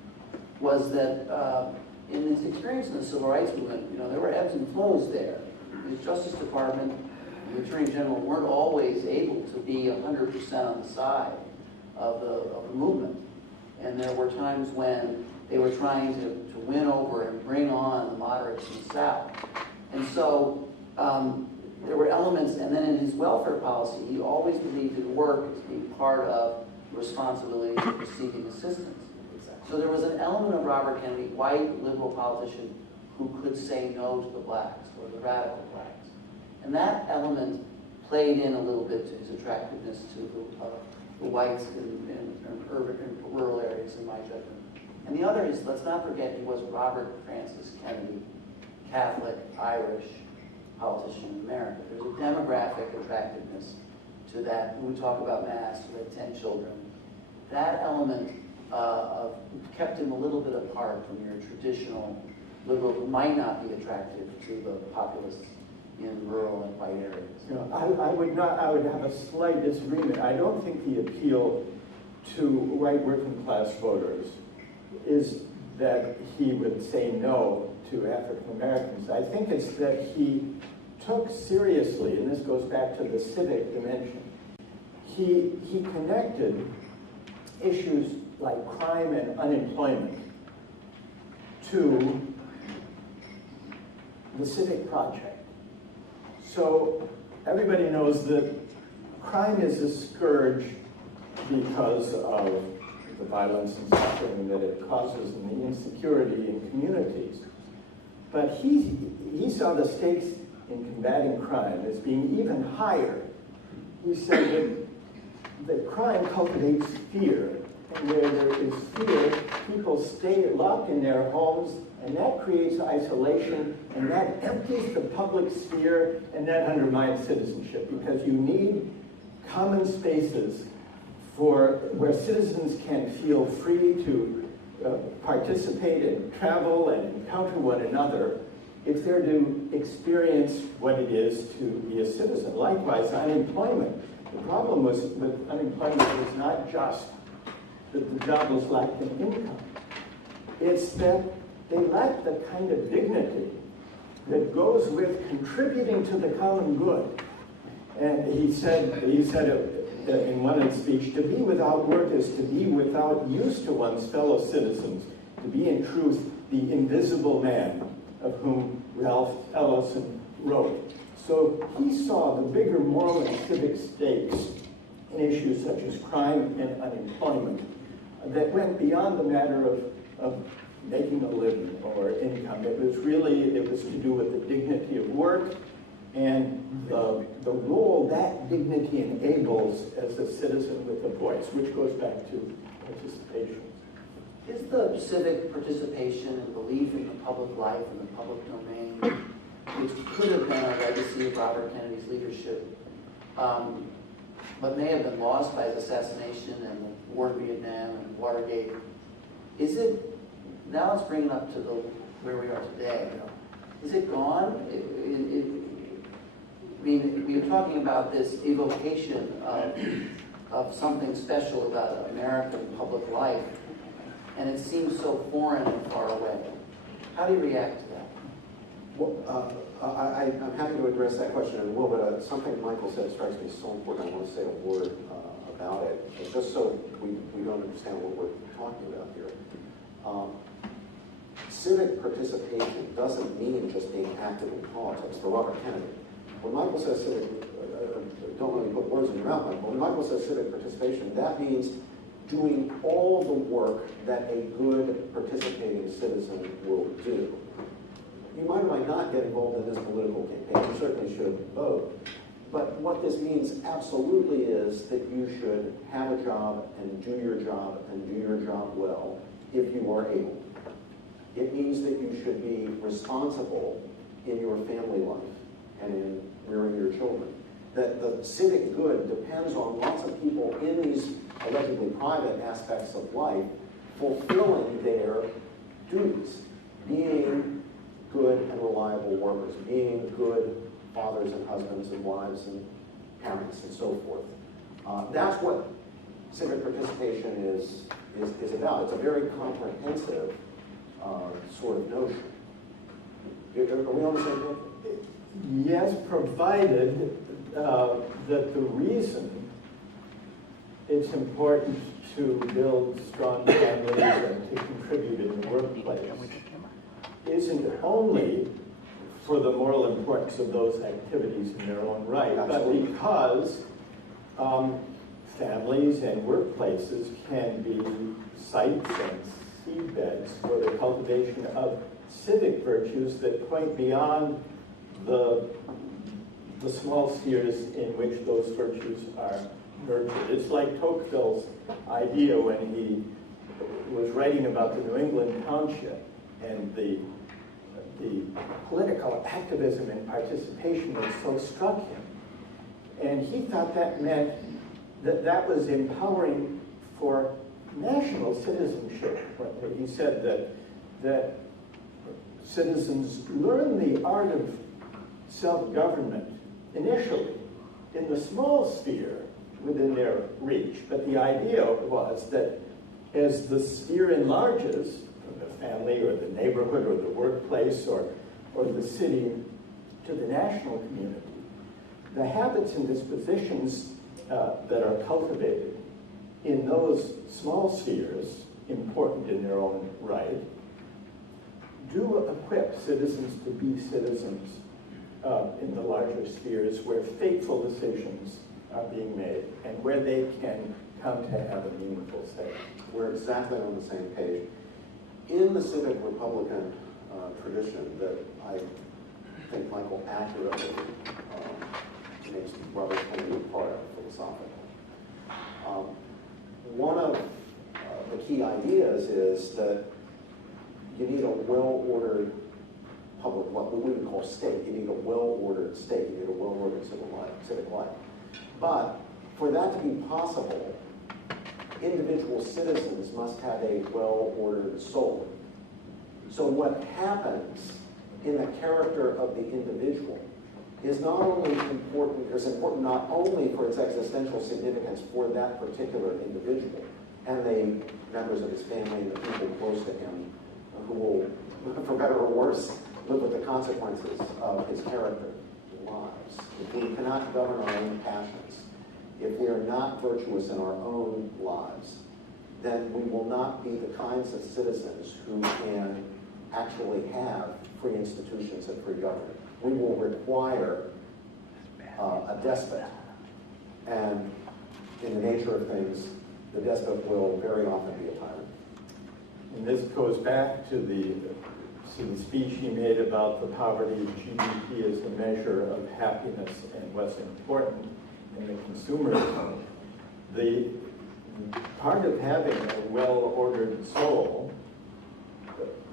was that in its experience in the civil rights movement, you know, there were ebbs and flows there. The Justice Department and the Attorney General weren't always able to be 100% on the side of the movement. And there were times when they were trying to win over and bring on the moderates in the South. And so there were elements, and then in his welfare policy, he always believed in work as being part of the responsibility of receiving assistance. So there was an element of Robert Kennedy, white liberal politician, who could say no to the blacks or the radical blacks. And that element played in a little bit to his attractiveness to the whites in urban and rural areas, in my judgment. And the other is, let's not forget, he was Robert Francis Kennedy, Catholic, Irish politician in America. There's a demographic attractiveness to that. When we talk about Mass, who had 10 children, that element kept him a little bit apart from your traditional liberal who might not be attractive to the populace in rural and white areas. You know, I would have a slight disagreement. I don't think the appeal to white working class voters is that he would say no to African Americans. I think it's that he took seriously, and this goes back to the civic dimension, he connected issues like crime and unemployment to the civic project. So everybody knows that crime is a scourge because of the violence and suffering that it causes and the insecurity in communities. But he saw the stakes in combating crime as being even higher. He said that crime cultivates fear, and where there is fear, people stay locked in their homes, and that creates isolation, and that empties the public sphere, and that undermines citizenship, because you need common spaces where citizens can feel free to participate and travel and encounter one another if they're to experience what it is to be a citizen. Likewise, unemployment. The problem with unemployment was not just that the jobless lacked an income. It's that they lacked the kind of dignity that goes with contributing to the common good. And he said in one of his speech, to be without work is to be without use to one's fellow citizens, to be in truth the invisible man of whom Ralph Ellison wrote. So he saw the bigger moral and civic stakes in issues such as crime and unemployment that went beyond the matter of making a living or income. It was to do with the dignity of work and the role that dignity enables as a citizen with a voice, which goes back to participation. Is the civic participation and belief in the public life and the public domain, which could have been a legacy of Robert Kennedy's leadership, but may have been lost by his assassination and the war in Vietnam and Watergate, is it, now let's bring it up to where we are today, is it gone? I mean, we were talking about this evocation of something special about American public life, and it seems so foreign and far away. How do you react to that? Well, I'm happy to address that question in a little bit. Something Michael said strikes me so important. I want to say a word about it, just so we don't understand what we're talking about here. Civic participation doesn't mean just being active in politics. For Robert Kennedy, when Michael says civic, don't let me put words in your mouth, Michael. When Michael says civic participation, that means doing all the work that a good participating citizen will do. You might or might not get involved in this political campaign. You certainly should vote. But what this means absolutely is that you should have a job and do your job and do your job well if you are able. It means that you should be responsible in your family life and in rearing your children. that the civic good depends on lots of people in these allegedly private aspects of life fulfilling their duties, being good and reliable workers, being good fathers and husbands and wives and parents and so forth. That's what civic participation is about. It's a very comprehensive sort of notion. Are we on the same page? Yes, provided that the reason it's important to build strong families and to contribute in the workplace isn't only for the moral importance of those activities in their own right, Absolutely. but because families and workplaces can be sites and seedbeds for the cultivation of civic virtues that point beyond the small spheres in which those virtues are nurtured. It's like Tocqueville's idea when he was writing about the New England township and the political activism and participation that so struck him. And he thought that meant that was empowering for national citizenship. He said that citizens learn the art of self-government initially in the small sphere within their reach. But the idea was that as the sphere enlarges, from the family or the neighborhood or the workplace or the city to the national community, the habits and dispositions that are cultivated in those small spheres, important in their own right, do equip citizens to be citizens in the larger spheres where fateful decisions are being made and where they can come to have a meaningful say. We're exactly on the same page. In the civic Republican tradition that I think Michael accurately makes Robert Kennedy part of philosophically, one of the key ideas is that you need a well-ordered public, what we would call state. You need a well-ordered state. You need a well-ordered civic life. But for that to be possible, individual citizens must have a well-ordered soul. So what happens in the character of the individual is not only important, is important not only for its existential significance for that particular individual and the members of his family and the people close to him who will, for better or worse, live with the consequences of his character lives. If we cannot govern our own passions, if we are not virtuous in our own lives, then we will not be the kinds of citizens who can actually have free institutions and free government. We will require a despot. And in the nature of things, the despot will very often be a tyrant. And this goes back to the speech he made about the poverty of GDP as a measure of happiness and what's important in the consumer economy. The part of having a well-ordered soul,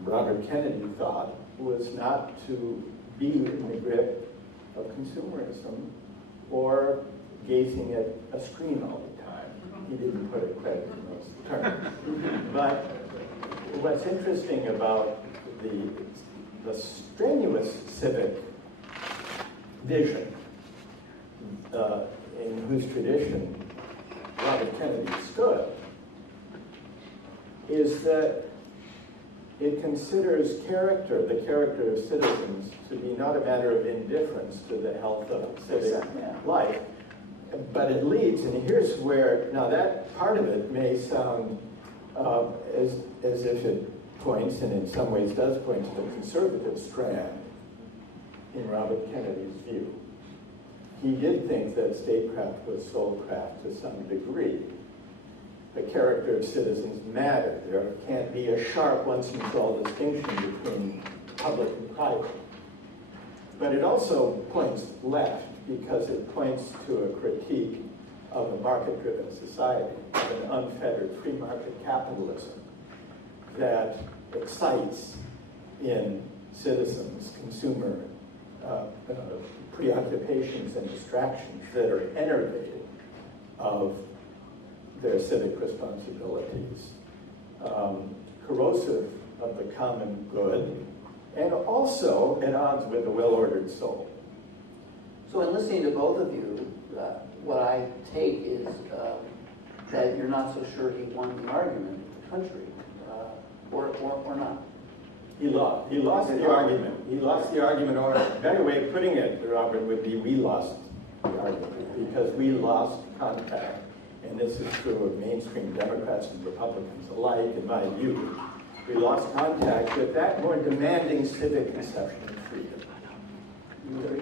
Robert Kennedy thought, was not to be in the grip of consumerism or gazing at a screen all the time. He didn't put it quite in those terms. But what's interesting about the strenuous civic vision in whose tradition Robert Kennedy stood is that it considers character, the character of citizens, to be not a matter of indifference to the health of civic life, but it leads, and here's where, now that part of it may sound as if it points, and in some ways does point to the conservative strand in Robert Kennedy's view. He did think that statecraft was soulcraft to some degree. The character of citizens mattered. There can't be a sharp once-and-for-all distinction between public and private. But it also points left because it points to a critique of a market-driven society, of an unfettered free market capitalism that excites in citizens consumer preoccupations and distractions that are enervating of their civic responsibilities, corrosive of the common good, and also at odds with the well-ordered soul. So in listening to both of you, what I take is that you're not so sure he won the argument in the country, or not. He lost the argument. He lost the argument, or a better way of putting it, Robert, would be we lost the argument because we lost contact. And this is true of mainstream Democrats and Republicans alike, in my view. We lost contact with that more demanding civic conception of freedom.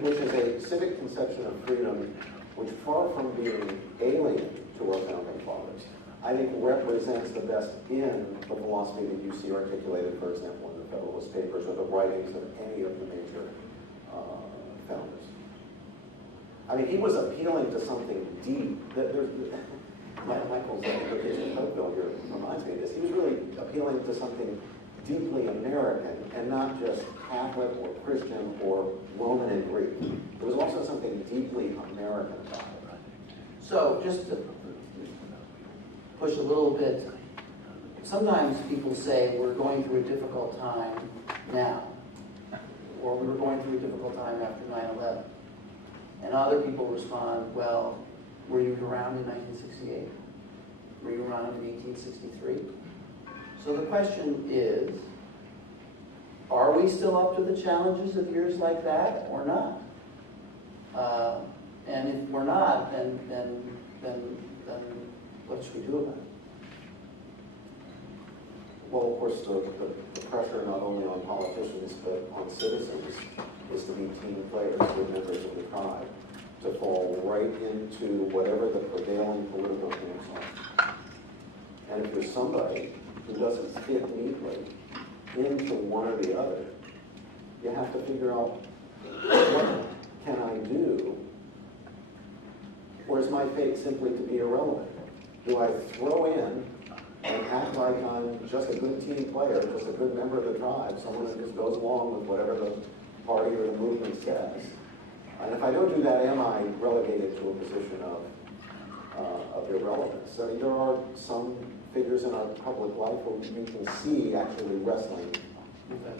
Which is a civic conception of freedom which, far from being alien to our founding fathers, I think represents the best in the philosophy that you see articulated, for example, in the Federalist Papers or the writings of any of the major founders. I mean, he was appealing to something deep. Michael's application code bill here reminds me of this. He was really appealing to something deeply American and not just Catholic or Christian or Roman and Greek. There was also something deeply American about it. So just to push a little bit, sometimes people say we're going through a difficult time now, or we were going through a difficult time after 9/11. And other people respond, well, were you around in 1968? Were you around in 1863? So the question is, are we still up to the challenges of years like that or not? And if we're not, then what should we do about it? Well, of course, the pressure not only on politicians but on citizens is to be team players with members of the tribe, to fall right into whatever the prevailing political themes are. And if you're somebody who doesn't fit neatly into one or the other, you have to figure out, what can I do? Or is my fate simply to be irrelevant? Do I throw in and act like I'm just a good team player, just a good member of the tribe, someone that just goes along with whatever the party or the movement says? And if I don't do that, am I relegated to a position of irrelevance? I mean, there are some figures in our public life where you can see actually wrestling with that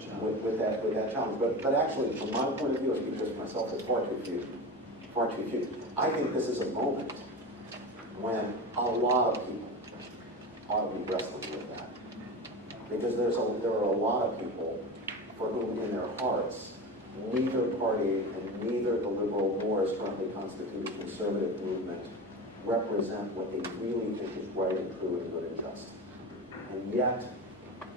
challenge. But actually, from my point of view, I speak just for myself, it's far too few. I think this is a moment when a lot of people ought to be wrestling with that. Because there are a lot of people for whom in their hearts, neither party and neither the liberal nor as currently constituted conservative movement represent what they really think is right and true and good and just. And yet,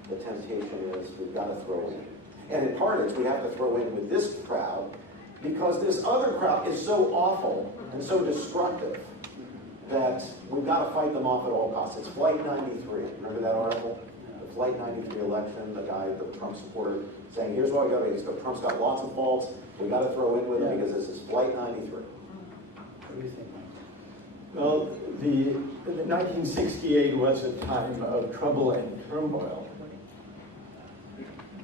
the temptation is we've got to throw in. And in part it's we have to throw in with this crowd because this other crowd is so awful and so destructive that we've got to fight them off at all costs. It's Flight 93. Remember that article? The Flight 93 election, the guy, the Trump supporter, saying, here's what we got to do. Trump's got lots of faults. We've got to throw in with him because this is Flight 93. What do you think, Mike? Well, the 1968 was a time of trouble and turmoil.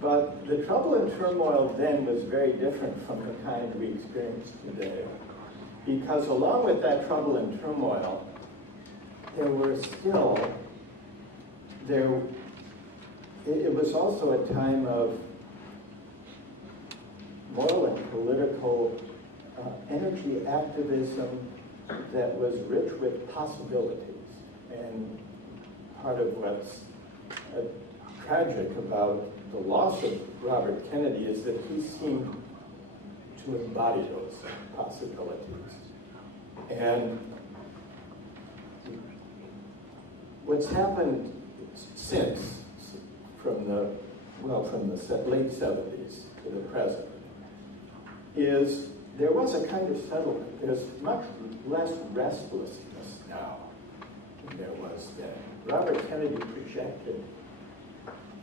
But the trouble and turmoil then was very different from the kind we experience today. Because along with that trouble and turmoil, it was also a time of moral and political energy activism that was rich with possibilities. And part of what's tragic about the loss of Robert Kennedy is that he seemed to embody those possibilities. And what's happened since, from the late 70s to the present, is there was a kind of settlement. There's much less restlessness now than there was then. Robert Kennedy projected,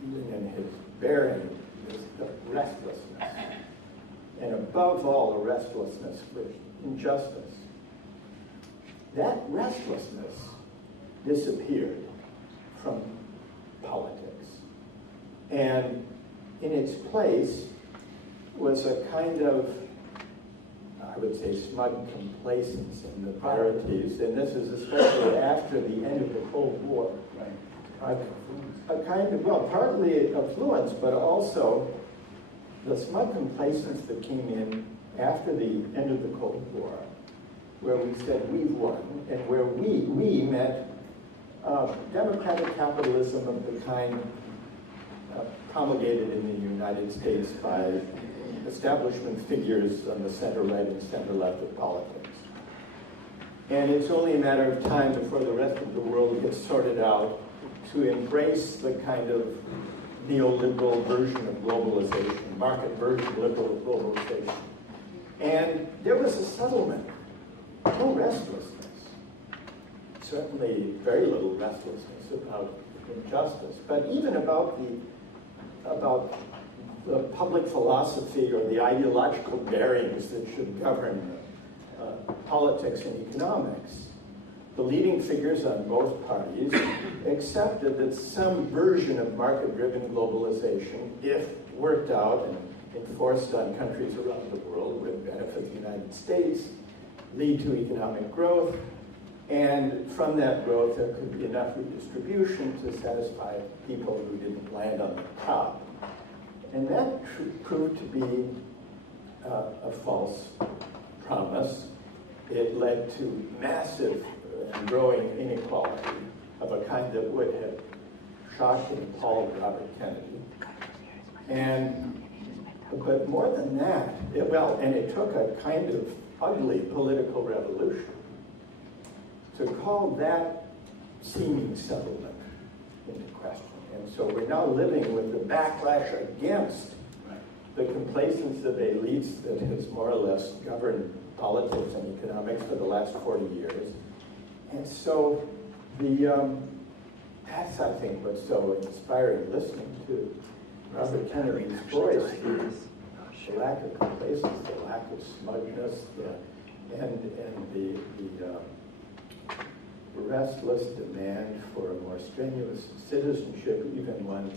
even in his bearing, this restlessness. And above all, the restlessness with injustice. That restlessness disappeared from politics. And in its place was a kind of I would say, smug complacence in the priorities, and this is especially after the end of the Cold War. A kind of, well, partly affluence, but also the smug complacence that came in after the end of the Cold War, where we said we've won, and where we meant democratic capitalism of the kind promulgated in the United States by establishment figures on the center-right and center-left of politics. And it's only a matter of time before the rest of the world gets sorted out to embrace the kind of neoliberal version of globalization, market version of liberal globalization. And there was a settlement, no restlessness, certainly very little restlessness about injustice, but even about the public philosophy or the ideological bearings that should govern politics and economics. The leading figures on both parties accepted that some version of market-driven globalization, if worked out and enforced on countries around the world, would benefit the United States, lead to economic growth, and from that growth there could be enough redistribution to satisfy people who didn't land on the top. And that proved to be a false promise. It led to massive and growing inequality of a kind that would have shocked and appalled Robert Kennedy. But more than that, it took a kind of ugly political revolution to call that seeming settlement into question. And so we're now living with the backlash against the complacence of elites that has more or less governed politics and economics for the last 40 years. And so that's, I think, what's so inspiring listening to Robert Kennedy's voice, the lack of complacency, the lack of smugness, and the restless demand for a more strenuous citizenship, even one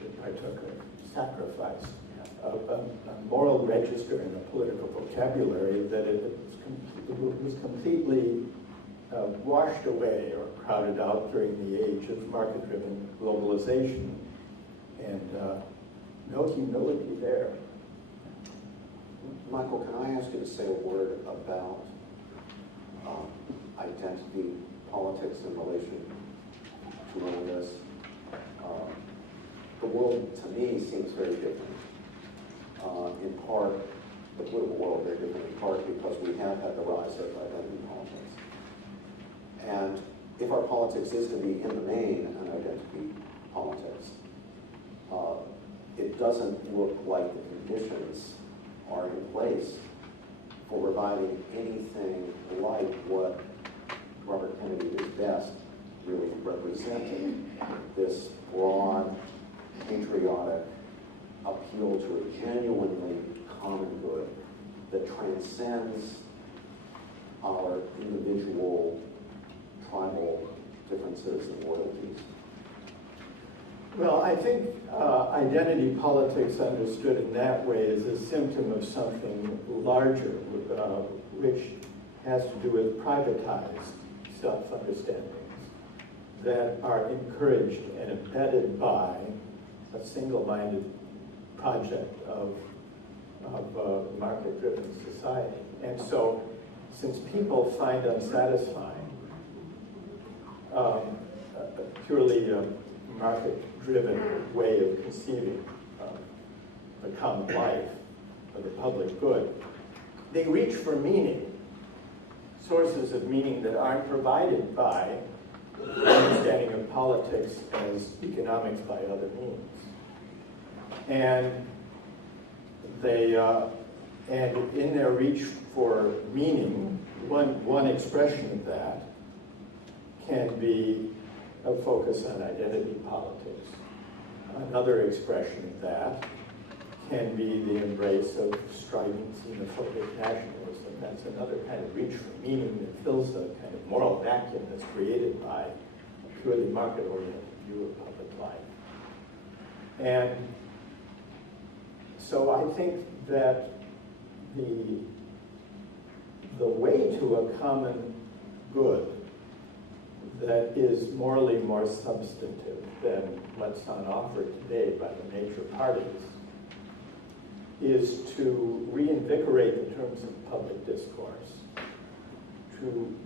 that partook of sacrifice, a moral register and a political vocabulary that it was completely washed away or crowded out during the age of market-driven globalization, and no humility there. Michael, can I ask you to say a word about identity politics in relation to all this? The world, to me, seems very different. In part, the political world very different, in part because we have had the rise of identity politics. And if our politics is to be, in the main, an identity politics, it doesn't look like the conditions are in place for reviving anything like what Robert Kennedy was best really representing, this broad, patriotic appeal to a genuinely common good that transcends our individual tribal differences and loyalties. Well, I think identity politics understood in that way is a symptom of something larger, which has to do with privatized self-understandings that are encouraged and embedded by a single-minded project of market-driven society. And so, since people find unsatisfying a purely market-driven way of conceiving the common life or the public good, they reach for meaning, sources of meaning that aren't provided by the understanding of politics as economics by other means. And they, and in their reach for meaning, one expression of that can be a focus on identity politics. Another expression of that can be the embrace of strident xenophobic nationalism. That's another kind of reach for meaning that fills a kind of moral vacuum that's created by a purely market-oriented view of public life. And so I think that the the way to a common good that is morally more substantive than what's on offer today by the major parties is to reinvigorate the terms of public discourse, to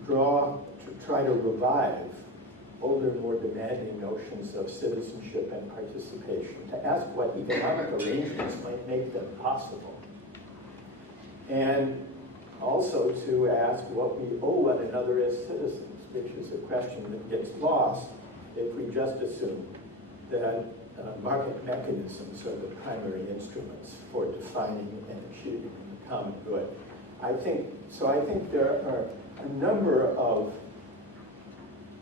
try to revive older, more demanding notions of citizenship and participation, to ask what economic arrangements might make them possible, and also to ask what we owe one another as citizens, which is a question that gets lost if we just assume that market mechanisms are the primary instruments for defining and achieving the common good. I think there are a number of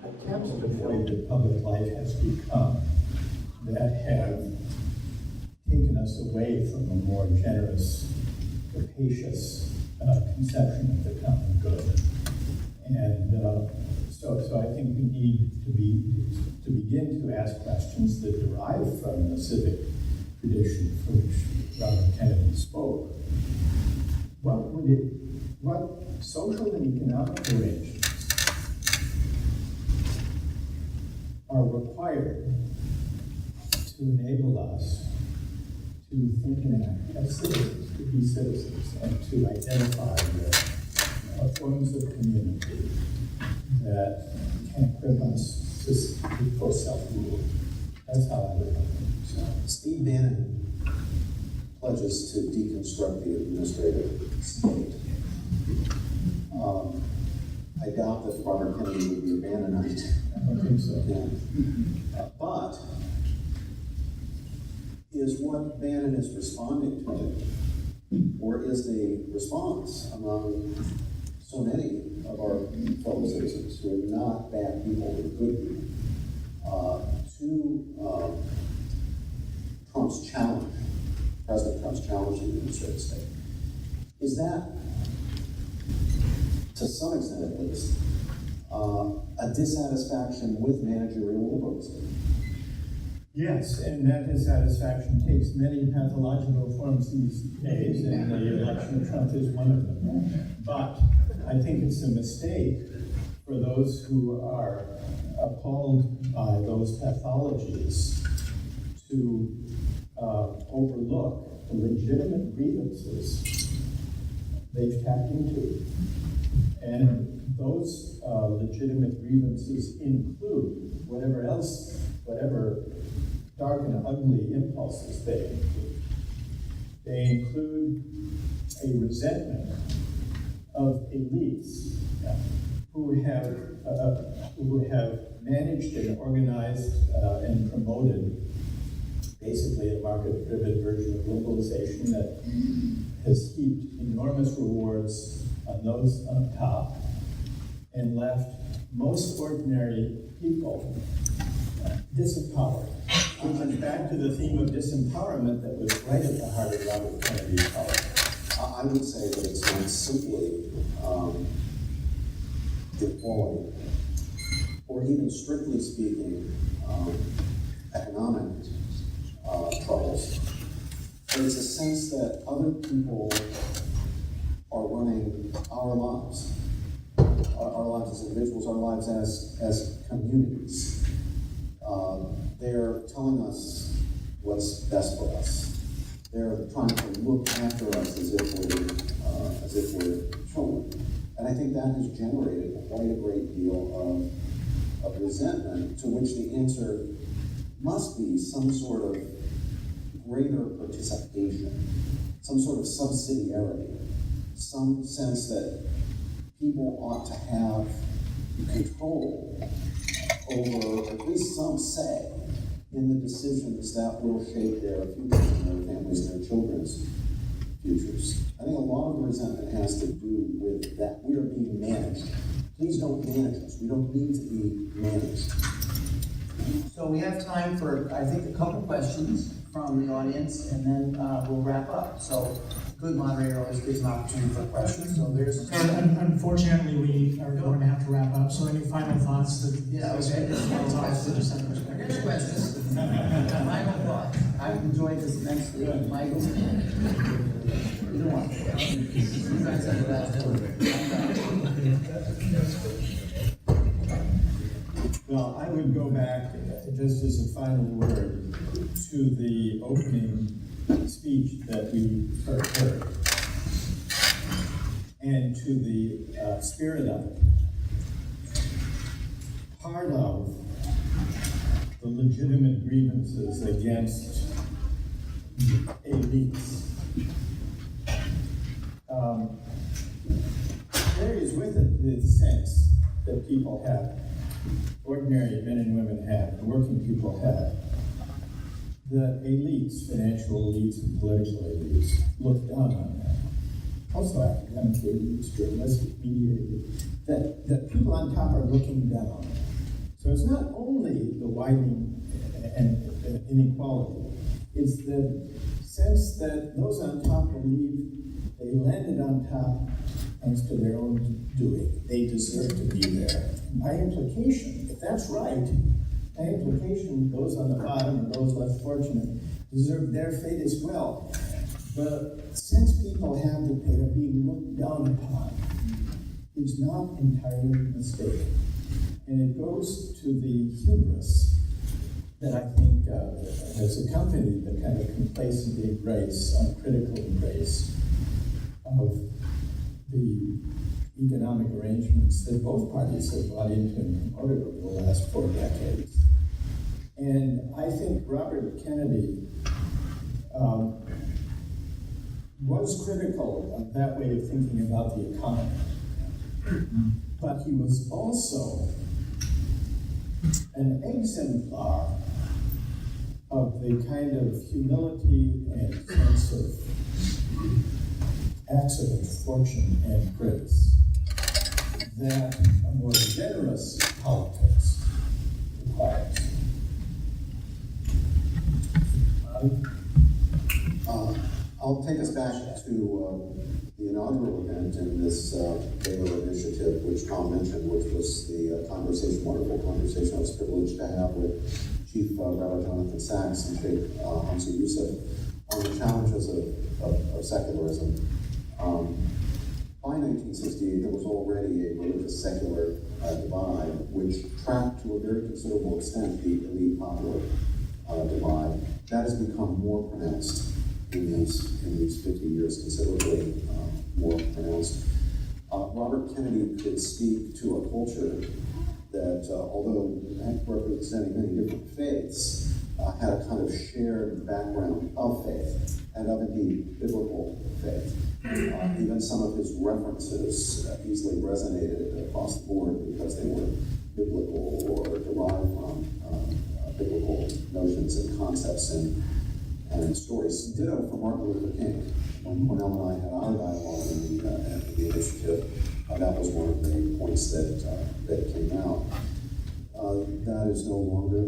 attempts to fill that public life has become that have taken us away from a more generous, capacious conception of the common good. And so I think we need to begin to ask questions that derive from the civic tradition for which Robert Kennedy spoke. What social and economic arrangements are required to enable us to think and act as citizens, to be citizens, and to identify the forms of community that can equip us for self-rule. That's how I would think. Steve Bannon pledges to deconstruct the administrative state. I doubt that Robert Kennedy would be a Bannonite. I don't think so. Yeah. But is what Bannon is responding to, or is the response among so many of our fellow citizens who are not bad people, but good people, to Trump's challenge, President Trump's challenge to the administrative state? Is that, to some extent at least, a dissatisfaction with managerial liberalism? Yes, and that dissatisfaction takes many pathological forms these days, and the election of Trump is one of them. But I think it's a mistake for those who are appalled by those pathologies to overlook the legitimate grievances they've tapped into. And those legitimate grievances include whatever dark and ugly impulses they include. They include a resentment of elites who have managed and organized and promoted basically a market-driven version of globalization that has heaped enormous rewards on those on top and left most ordinary people disempowered. We went back to the theme of disempowerment that was right at the heart of Robert Kennedy's policy. I would say that it's not simply equality, or even strictly speaking, economic troubles, but it's a sense that other people are running our lives as individuals, our lives as communities. They're telling us what's best for us. They're trying to look after us as if we're children. And I think that has generated quite a great deal of resentment, to which the answer must be some sort of greater participation, some sort of subsidiarity, some sense that people ought to have control over, at least some say, in the decisions that will shape their futures and their families and their children's futures. I think a lot of the resentment has to do with that. We are being managed. Please don't manage us. We don't need to be managed. So we have time for, I think, a couple questions from the audience, and then we'll wrap up. So, good moderator always gives an opportunity for questions, so there's... Unfortunately, we are going to have to wrap up, so any final thoughts that... Yeah, okay. Here's questions. Final thought. I've enjoyed this immensely. Michael? Either one. You guys have the last word. Well, I would go back, just as a final word, to the opening speech that we heard, and to the spirit of it. Part of the legitimate grievances against elites carries with it the sense that people have, ordinary men and women have, working people have, that elites, financial elites and political elites, look down on that. Also academic elites, journalistic media elites, that people on top are looking down. So it's not only the widening and inequality, it's the sense that those on top believe they landed on top thanks to their own doing. They deserve to be there. By implication, if that's right, by implication, those on the bottom and those less fortunate deserve their fate as well. The sense people have that they are being looked down upon is not entirely mistaken. And it goes to the hubris that I think has accompanied the kind of complacent embrace, uncritical embrace of the economic arrangements that both parties have bought into and promoted over the last 4 decades. And I think Robert Kennedy was critical of that way of thinking about the economy. But he was also an exemplar of the kind of humility and sense of accident, fortune, and grace that a more generous politics requires. I'll take us back to the inaugural event in this Baylor initiative, which Tom mentioned, which was the wonderful conversation I was privileged to have with Chief Rabbi Jonathan Sachs and Sheikh Hamza Youssef on the challenges of secularism. By 1968, there was already a religious-secular divide, which tracked to a very considerable extent the elite-popular divide. That has become more pronounced in these 50 years, considerably more pronounced. Robert Kennedy could speak to a culture that, although representing many different faiths, had a kind of shared background of faith, and of indeed biblical faith. Even some of his references easily resonated across the board because they were biblical or derived from biblical notions and concepts and stories. Ditto for Martin Luther King. When Cornell and I had our dialogue in the initiative, that was one of the points that came out. That is no longer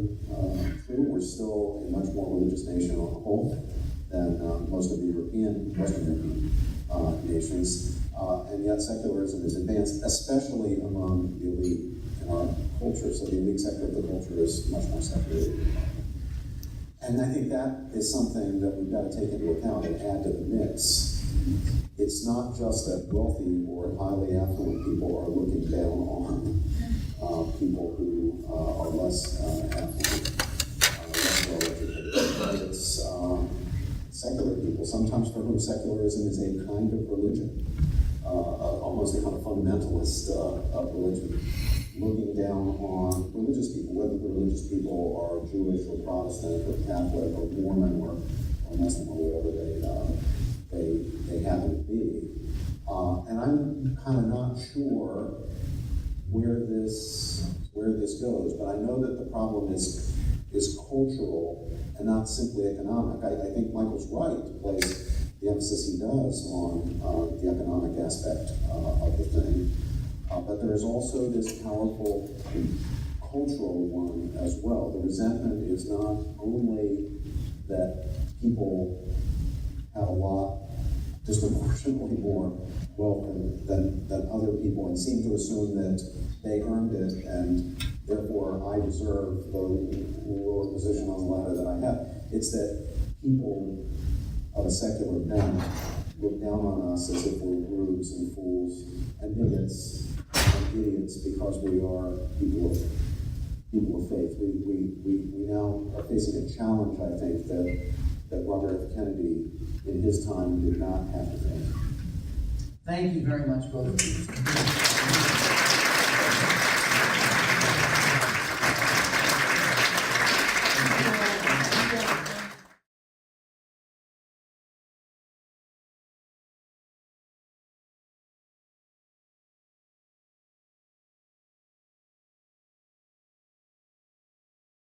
true. We're still a much more religious nation on the whole than most of the Western European nations, and yet secularism is advanced, especially among the elite in our culture. So the elite sector of the culture is much more secular. And I think that is something that we've got to take into account and add to the mix. It's not just that wealthy or highly affluent people are looking down on people who are less affluent, less well-educated. It's secular people, sometimes for whom secularism is a kind of religion, almost a kind of fundamentalist religion, looking down on religious people, whether the religious people are Jewish or Protestant or Catholic or Mormon or Muslim or whatever they happen to be. And I'm kind of not sure where this goes, but I know that the problem is cultural and not simply economic. I think Michael's right to place the emphasis he does on the economic aspect of the thing. But there is also this powerful cultural one as well. The resentment is not only that people have a lot, disproportionately more wealth than other people, and seem to assume that they earned it and therefore I deserve the lower position on the ladder that I have. It's that people of a secular bent look down on us as if we're rubes and fools and bigots and idiots because we are people of faith. We now are facing a challenge, I think, that Robert F. Kennedy in his time did not have to face. Thank you very much, both of you.